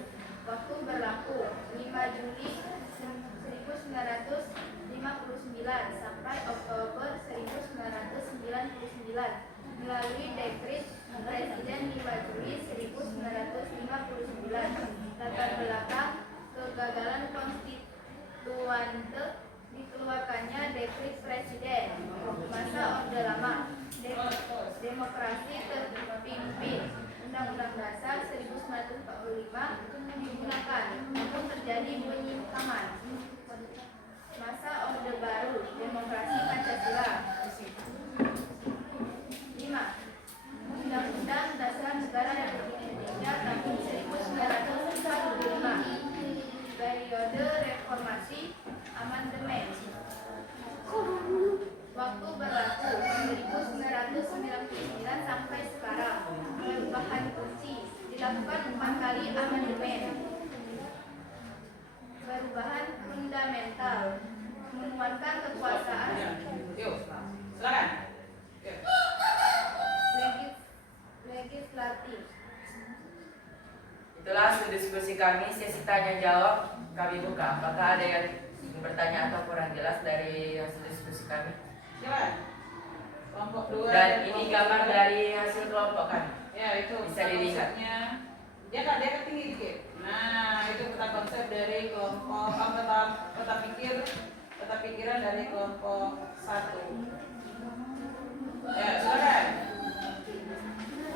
Waktu berlaku 5 Juli 1959 sampai Oktober 1999 melalui dekret Presiden 5 Juli 1959. Latar belakang: kegagalan konstituante, dikeluarkannya dekret Presiden. Masa Orde Lama: demokrasi terpimpin. Undang-Undang Dasar 1945 digunakan, namun terjadi penyimpangan. Masa Orde Baru: demokrasi Pancasila. 5. Undang-Undang Dasar Negara Republik Indonesia tahun 1945. Periode reformasi, amandemen. Waktu berlaku 1999 sampai sekarang. Perubahan kunci: dilakukan 4 kali amandemen. Perubahan fundamental: menguatkan kekuasaan. Yuk, silakan. Legislatif. Itulah hasil diskusi kami. Sesi tanya jawab kami buka. Apakah ada yang bertanya atau kurang jelas dari hasil diskusi kami? Silakan. Kelompok 2. Dan ini gambar dari hasil kelompok kami. Ya, itu Bisa dilihat. konsepnya. Dia kan tinggi dikit. Nah, itu peta konsep dari kelompok peta pikiran dari kelompok 1. Ya, silakan.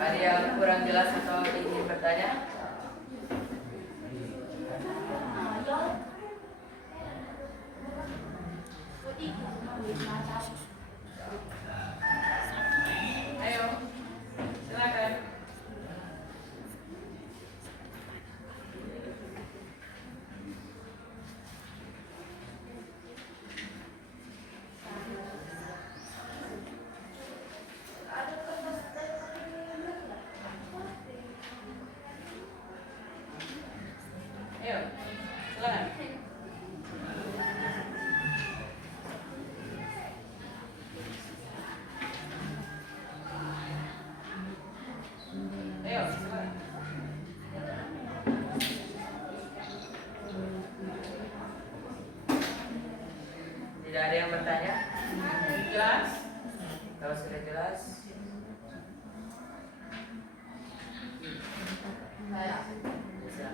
Ada yang kurang jelas atau ingin bertanya? Ayo, silakan. Ayo, silakan. Ayo, silakan. Tidak ada yang bertanya? Jelas? Kalau sudah jelas, bisa.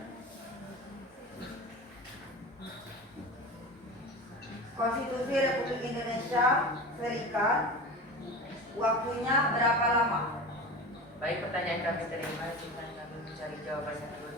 Konstitusi Republik Indonesia Serikat, waktunya berapa lama? Baik, pertanyaan kami terima. Silakan kami mencari jawabannya dulu.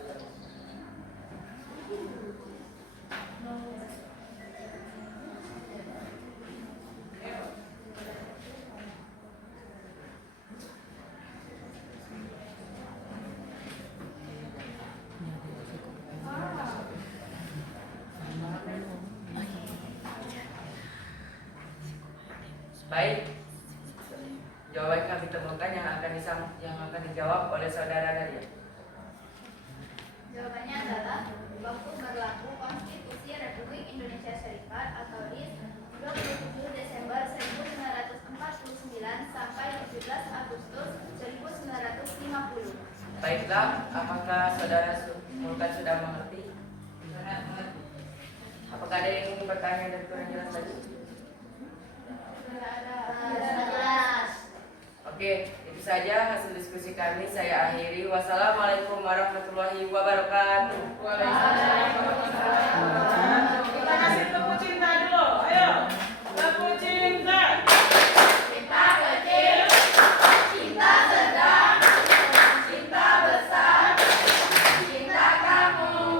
Baik, jawaban kami temukan yang akan dijawab oleh saudara Daria. Jawabannya adalah waktu berlaku Konstitusi Republik Indonesia Serikat atau DIS 27 Desember 1949 sampai 17 Agustus 1950. Baiklah, apakah saudara Mulkan sudah mengerti? Apakah ada yang ingin bertanya dan kurang jelas lagi? Jelas. Oke, itu saja hasil diskusi kami. Saya akhiri. Wassalamualaikum warahmatullahi wabarakatuh. Kita kasih tepuk cinta dulu. Ayo, tepuk cinta. Cinta kecil, cinta sedang, cinta besar, cinta kamu.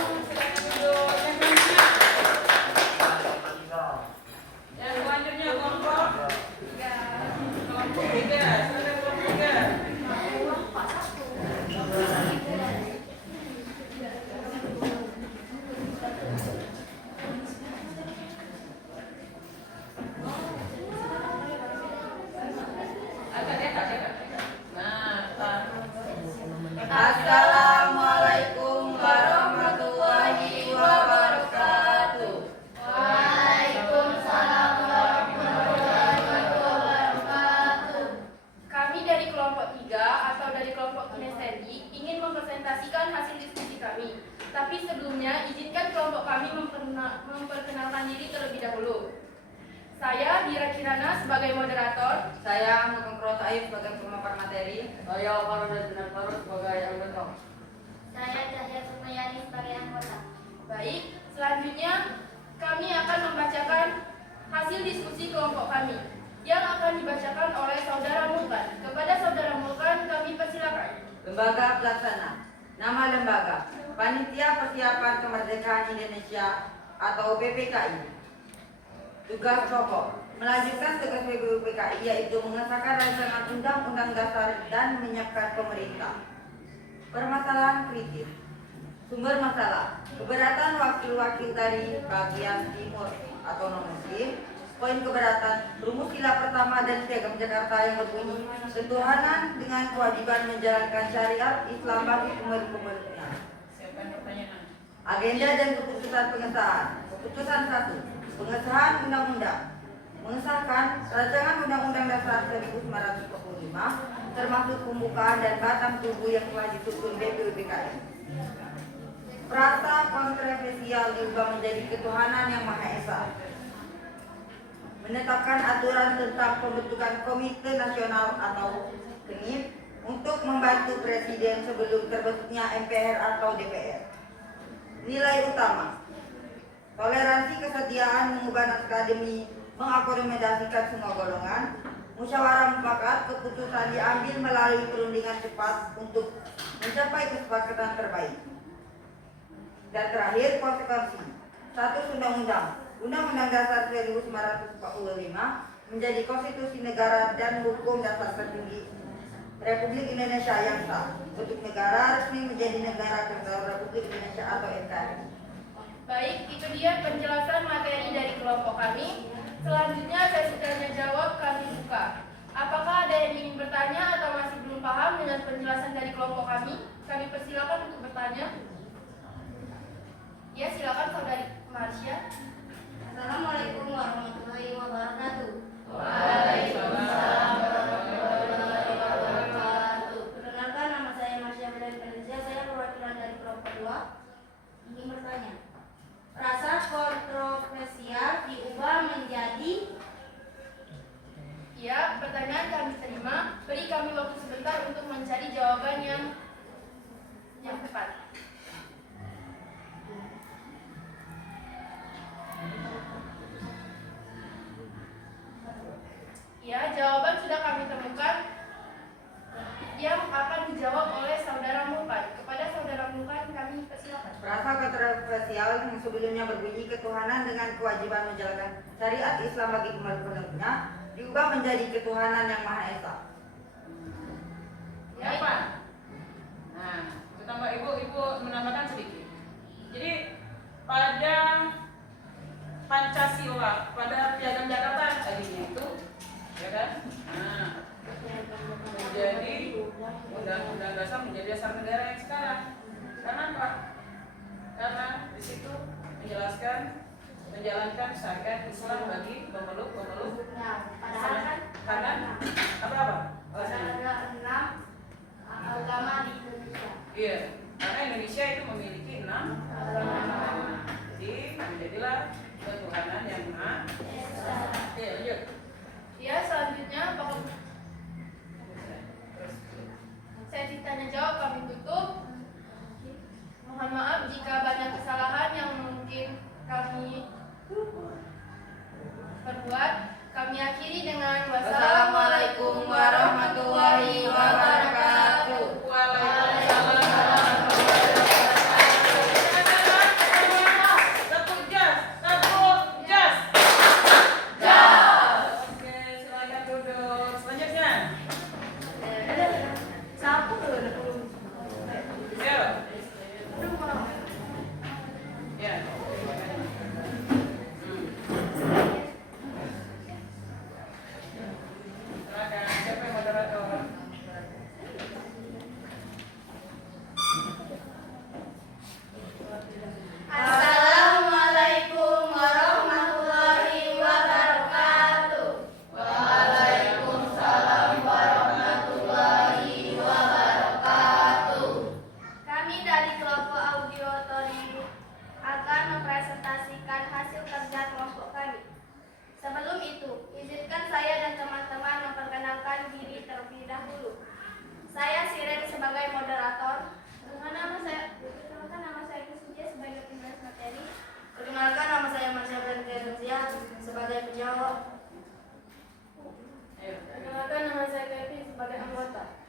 Yang selanjutnya kelompok 3. Kelompok 3, silakan kelompok 3. Nah, Assalamualaikum warahmatullahi wabarakatuh. Waalaikumsalam warahmatullahi wabarakatuh. Kami dari kelompok 3 atau dari kelompok kinestesi ingin mempresentasikan hasil diskusi kami. Tapi sebelumnya izinkan kelompok kami memperkenalkan diri terlebih dahulu. Saya Dira Kirana sebagai moderator. Saya Nukang Ayu sebagai pemapar materi. Saya Farudin Binar Farud sebagai anggota. Saya Cahya Sumayani sebagai anggota. Baik, selanjutnya kami akan membacakan hasil diskusi kelompok kami yang akan dibacakan oleh Saudara Mulkan. Kepada Saudara Mulkan kami persilakan. Lembaga Pelaksana. Nama lembaga Panitia Persiapan Kemerdekaan Indonesia atau PPKI. Tugas pokok melanjutkan tugas PPKI yaitu mengesahkan rancangan undang-undang dasar dan menyiapkan pemerintah. Permasalahan kritis. Sumber masalah: keberatan wakil-wakil dari bagian timur atau non-muslim. Poin keberatan: rumus khilaf pertama dan piagam Jakarta yang berbunyi ketuhanan dengan kewajiban menjalankan syariat Islam bagi pemeluk-pemeluknya. siapa yang pertanyaan? Agenda dan keputusan pengesahan. Keputusan 1. Pengesahan undang-undang. Mengesahkan rancangan Undang-Undang Dasar 1945 termasuk pembukaan dan batang tubuh yang telah disusun BPUPKI. Frasa kontroversial diubah menjadi ketuhanan yang Maha Esa. Menetapkan aturan tentang pembentukan Komite Nasional atau KNIP untuk membantu Presiden sebelum terbentuknya MPR atau DPR. Nilai utama: toleransi, kesetiaan, mengubah naskah demi mengakomodasikan semua golongan, musyawarah mufakat, keputusan diambil melalui perundingan cepat untuk mencapai kesepakatan terbaik. Dan terakhir, konsekuensi. Status undang-undang Undang-Undang Dasar 1945 menjadi konstitusi negara dan hukum dasar tertinggi Republik Indonesia yang sah. Untuk negara resmi menjadi negara kesatuan Republik Indonesia atau NKRI. Baik, itu dia penjelasan materi dari kelompok kami. Selanjutnya sesi tanya jawab kami buka. Apakah ada yang ingin bertanya atau masih belum paham dengan penjelasan dari kelompok kami? Kami persilakan untuk bertanya. Ya, silakan saudari Marsha. Assalamualaikum warahmatullahi wabarakatuh. Waalaikumsalam warahmatullahi wabarakatuh. Perkenalkan, nama saya Marsha dari Indonesia. Saya perwakilan dari kelompok 2. Ingin bertanya, rasa kontroversial diubah menjadi. Ya, pertanyaan kami terima. Beri kami waktu sebentar untuk mencari jawaban yang tepat. Ya, jawaban sudah kami temukan yang akan dijawab oleh saudara Mulkan. Kepada saudara Mulkan kami persilakan. Rasa kontroversial yang sebelumnya berbunyi ketuhanan dengan kewajiban menjalankan syariat Islam bagi pemeluknya diubah menjadi ketuhanan yang Maha Esa. Ya, Pak. Nah, pertama ibu menambahkan sedikit. Jadi pada Pancasila, pada Piagam Jakarta tadinya itu, ya kan? Nah, menjadi Undang-Undang Dasar menjadi dasar negara yang sekarang. Karena apa? Karena di situ menjelaskan menjalankan syariat Islam bagi pemeluk. Nah, padahal kan Karena apa? ada 6 agama di Indonesia. Iya, karena Indonesia itu memiliki 6 agama. Jadi menjadilah ketuhanan yang Maha Esa. Oke, lanjut. Ya, selanjutnya sesi tanya jawab kami tutup. Mohon maaf jika banyak kesalahan yang mungkin kami perbuat. Kami akhiri dengan wassalamualaikum warahmatullahi wabarakatuh. Waalaikumsalam. Satu jas. Oke, silakan duduk. Selanjutnya. Sapu dulu. Ya. Ya. Silakan, siapa yang moderator? Assalamualaikum warahmatullahi wabarakatuh. Waalaikumsalam warahmatullahi wabarakatuh. Kami dari kelompok auditori akan mempresentasikan hasil kerja kelompok kami. Sebelum itu, izinkan saya dan teman-teman memperkenalkan diri terlebih dahulu. Saya Siren sebagai moderator. Perkenalkan nama saya Kusuja sebagai penulis materi. Perkenalkan, nama saya Marsha Berkesia sebagai penjawab. Perkenalkan, nama saya Kevin sebagai anggota.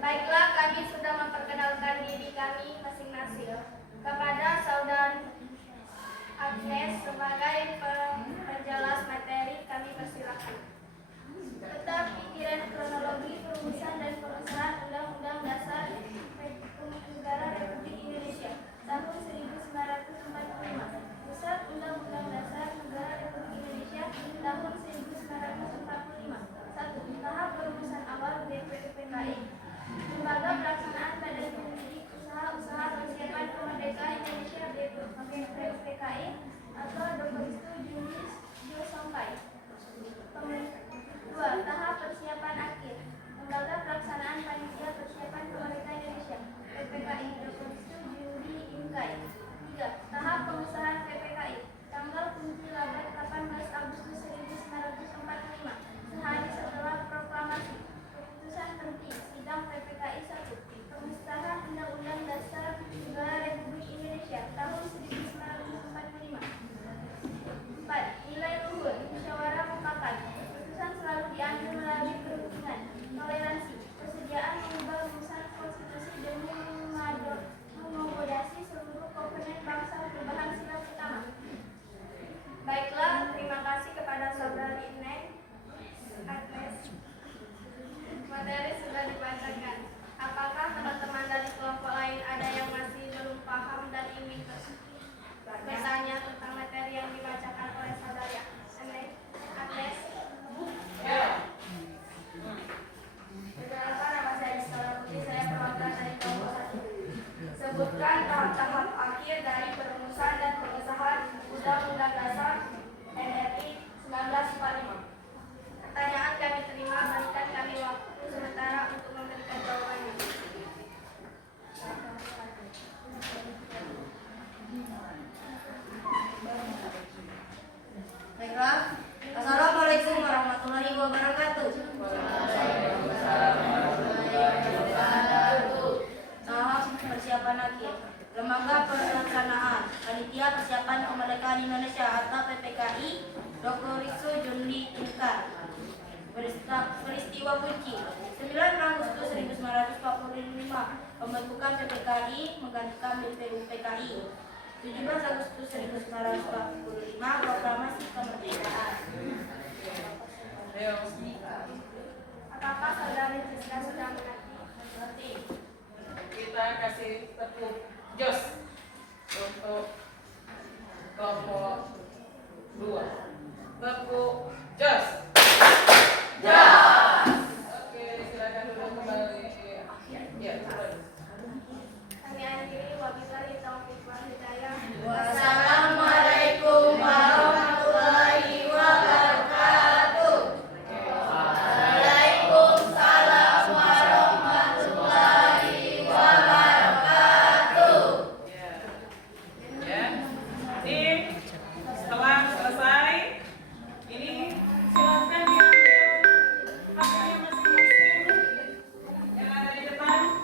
Baiklah, kami sudah memperkenalkan diri kami masing-masing. Kepada saudara Agnes sebagai penjelas materi, kami persilakan. Tetap pikiran kronologi perumusan dan pengesahan Undang-Undang Dasar Negara Republik Indonesia tahun 1945. Pusat Undang-Undang Dasar Negara Republik Indonesia tahun 1945. 1. Tahap perumusan awal BPUPKI. Lembaga pelaksanaan badan pendidik usaha-usaha persiapan kemerdekaan Indonesia BPUPKI atau 21 Juni 1945 wabarakatuh. Tahap persiapan akhir. Lembaga Pelaksanaan Panitia Persiapan Kemerdekaan Indonesia atau PPKI Dr. Rikso Jundi Intan. Peristiwa kunci 9 Agustus 1945 pembentukan PPKI menggantikan BPUPKI. 17 Agustus 1945 proklamasi kemerdekaan. Ayo. Apakah saudara Rizka sudah mengerti? Kita kasih tepuk jos untuk kelompok 2. Tepuk jos. Oke, silakan duduk kembali. Ya, Kami akhiri wabillahi taufiq wal hidayah. Wassalamualaikum warahmatullahi wabarakatuh. Waalaikumsalam warahmatullahi wabarakatuh. Ya. Ini setelah selesai, ini silakan diambil haknya masing-masing yang ada di depan.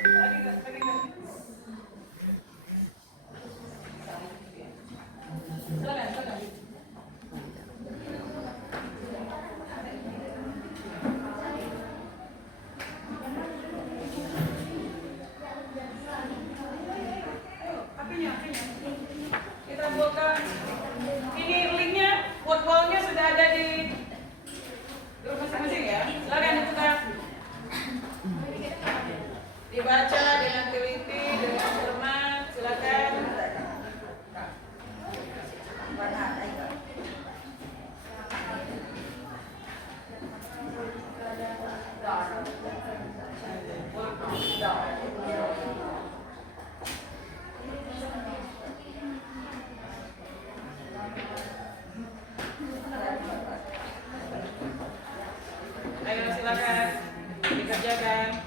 Tadi kan. Silakan. Apinya. Kita buka. Ini linknya, wall-nya sudah ada di rumah masing-masing ya. Silakan dibuka. Dibaca dengan teliti, dengan cermat. Silakan. Ayo silakan dikerjakan.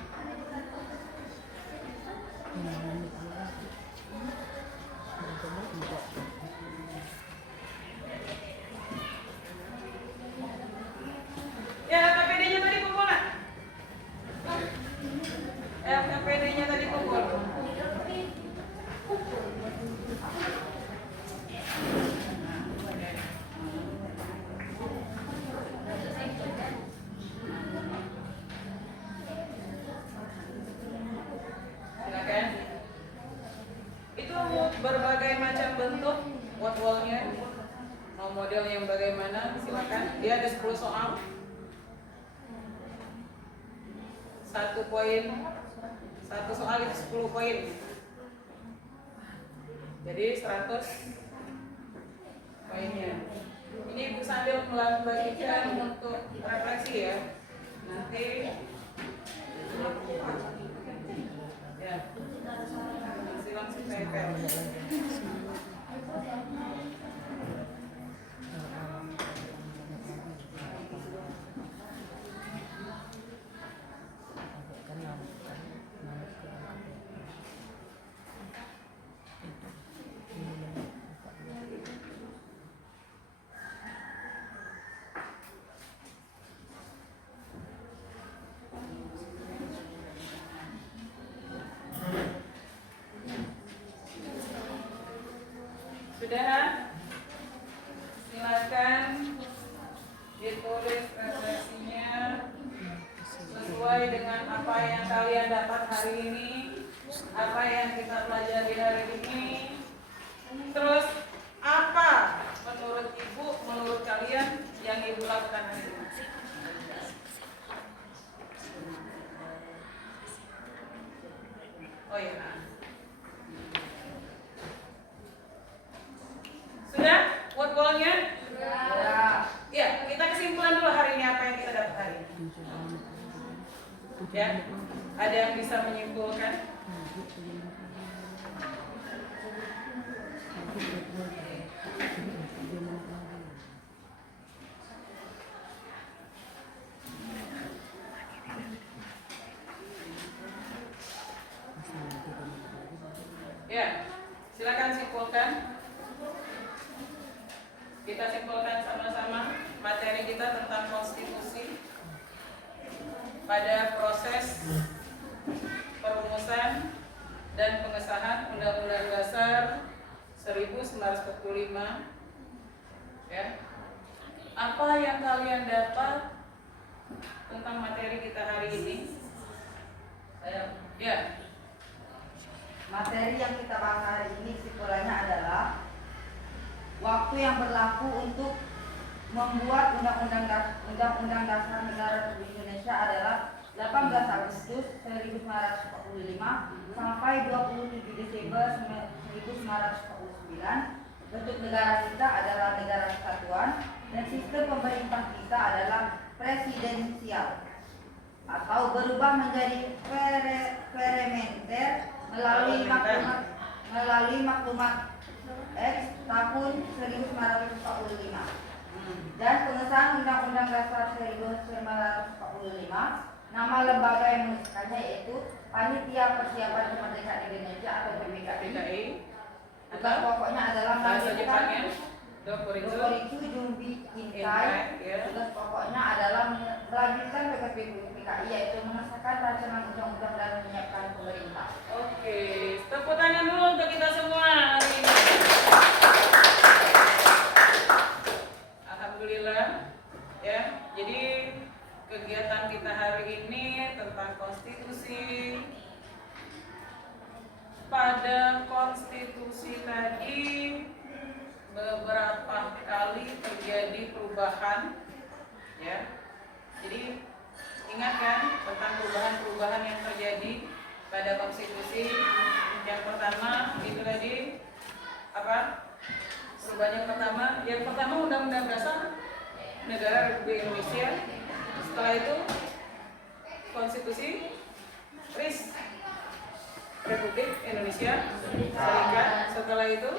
Ya, LKPD-nya tadi kumpul nggak? LKPD-nya tadi kumpul. Silakan. Itu berbagai macam bentuk wall-nya. Mau model yang bagaimana? Silakan. Dia ada 10 soal. 1 poin. 1 soal itu 10 poin. Jadi 100 poinnya. Ini Ibu sambil membagikan untuk refleksi ya. Nanti ya. Langsung tempel. Sudah? Silakan ditulis refleksinya sesuai dengan apa yang kalian dapat hari ini, apa yang kita pelajari hari ini. Terus apa menurut Ibu, menurut kalian yang Ibu lakukan hari ini? Oh iya. Sudah? Word-wall-nya? Sudah. Ya, kita kesimpulan dulu hari ini apa yang kita dapat hari ini. Ya, ada yang bisa menyimpulkan? Ya, silakan simpulkan. Kita simpulkan sama-sama materi kita tentang konstitusi. pada proses perumusan dan pengesahan Undang-Undang Dasar 1945. Ya. Apa yang kalian dapat tentang materi kita hari ini? Ya. Materi yang kita bahas hari ini kesimpulannya adalah waktu yang berlaku untuk membuat Undang-Undang Dasar Negara Republik Indonesia adalah 18 Agustus 1945 sampai 27 Desember 1949. Bentuk negara kita adalah negara kesatuan dan sistem pemerintah kita adalah presidensial atau berubah menjadi parlementer melalui maklumat X tahun 1945 dan pengesahan Undang-Undang Dasar 1945. Nama lembaga yang mengesahkannya yaitu Panitia Persiapan Kemerdekaan Indonesia atau PPKI. Tugas pokoknya adalah melanjutkan Dokoricu Jumbi Intai. Tugas pokoknya adalah melanjutkan PPKI yaitu mengesahkan rancangan undang-undang dan menyiapkan pemerintah. Oke, tepuk tangan dulu untuk kita semua hari ini. Alhamdulillah, ya. Jadi kegiatan kita hari ini tentang konstitusi. Pada konstitusi tadi beberapa kali terjadi perubahan, ya. Jadi ingat kan tentang perubahan-perubahan yang terjadi pada konstitusi. Yang pertama itu tadi apa? Perubahan yang pertama Undang-Undang Dasar Negara Republik Indonesia. Setelah itu konstitusi Republik Indonesia Serikat. Setelah itu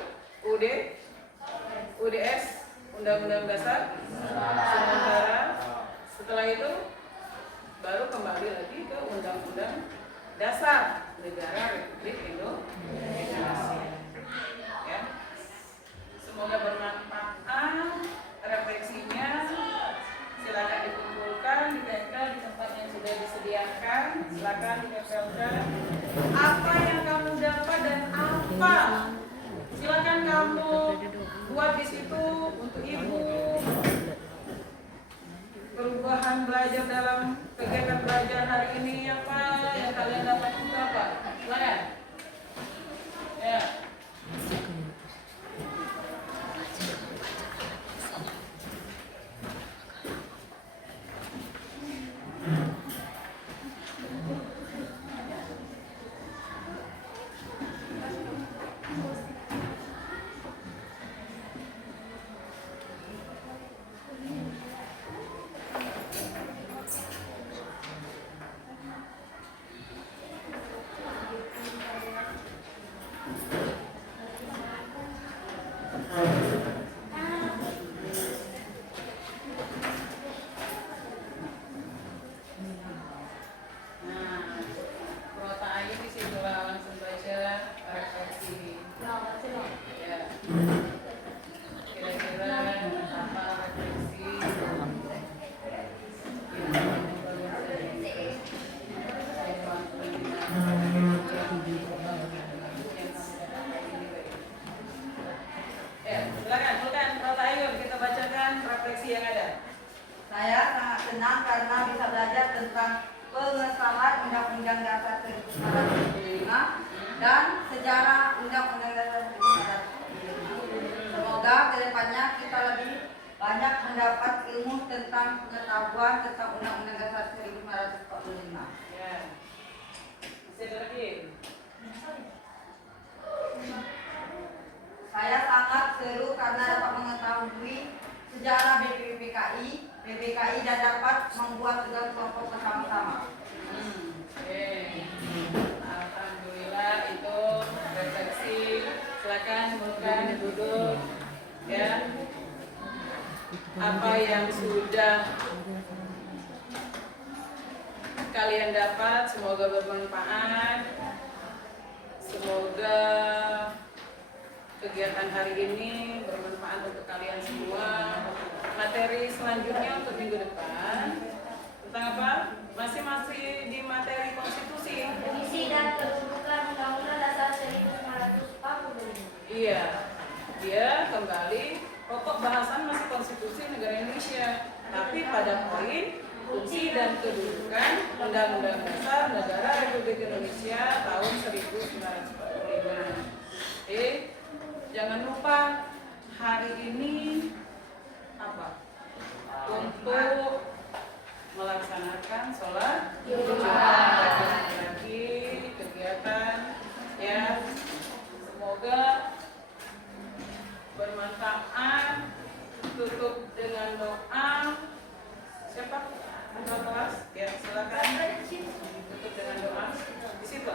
UDS Undang-Undang Dasar sementara. Setelah itu baru kembali lagi ke Undang-Undang Dasar Negara Republik Indonesia. Ya. Semoga bermanfaat refleksinya. Silakan dikumpulkan, ditempel di tempat yang sudah disediakan. Silakan ditempelkan apa yang kamu dapat dan apa. Silakan kamu buat di situ untuk ibu. Perubahan belajar dalam kegiatan belajar hari ini apa yang kalian dapat itu apa? Silakan. Ya. Saya sangat senang karena bisa belajar tentang pengesahan Undang-Undang Dasar 1945 dan sejarah Undang-Undang Dasar 1945. Semoga kedepannya kita lebih banyak mendapat ilmu tentang pengetahuan tentang Undang-Undang Dasar 1945. Ya. Masih ada lagi? Saya sangat seru karena dapat mengetahui sejarah BPKI dan dapat membuat tugas kelompok bersama-sama. Oke. Alhamdulillah itu refleksi. Silakan bukan duduk. Ya. Apa yang sudah kalian dapat semoga bermanfaat. Semoga kegiatan hari ini bermanfaat untuk kalian semua. Materi selanjutnya untuk minggu depan Tentang apa? Masih di materi konstitusi. Isi dan kedudukan Undang-Undang Dasar 1945. Iya, dia kembali pokok bahasan masih konstitusi negara Indonesia. Tapi pada poin fungsi dan kedudukan Undang-Undang Dasar Negara Republik Indonesia tahun 1945. Jangan lupa hari ini apa? Untuk melaksanakan sholat Jumat. Lagi kegiatan ya, semoga bermanfaat. Tutup dengan doa. Siapa? Ketua kelas? Ya, silakan. Tutup dengan doa. Di situ.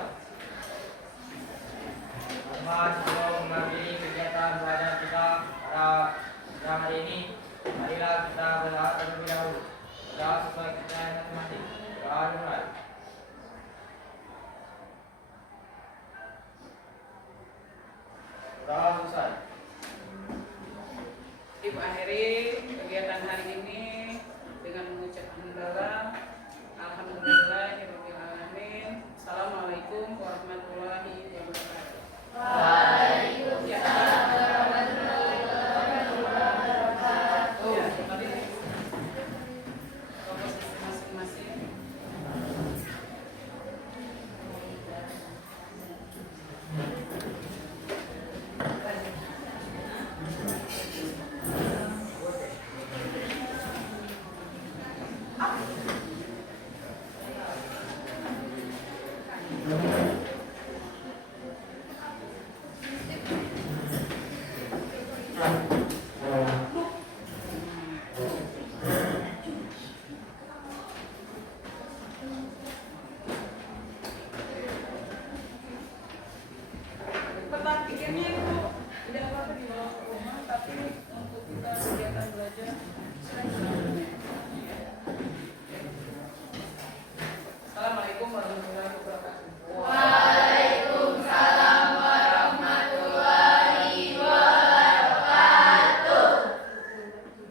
Tuhan sebelum mengakhiri kegiatan belajar kita pada siang hari ini, marilah kita berdoa terlebih dahulu. Doa sesuai kita yang masing-masing. Doa dimulai.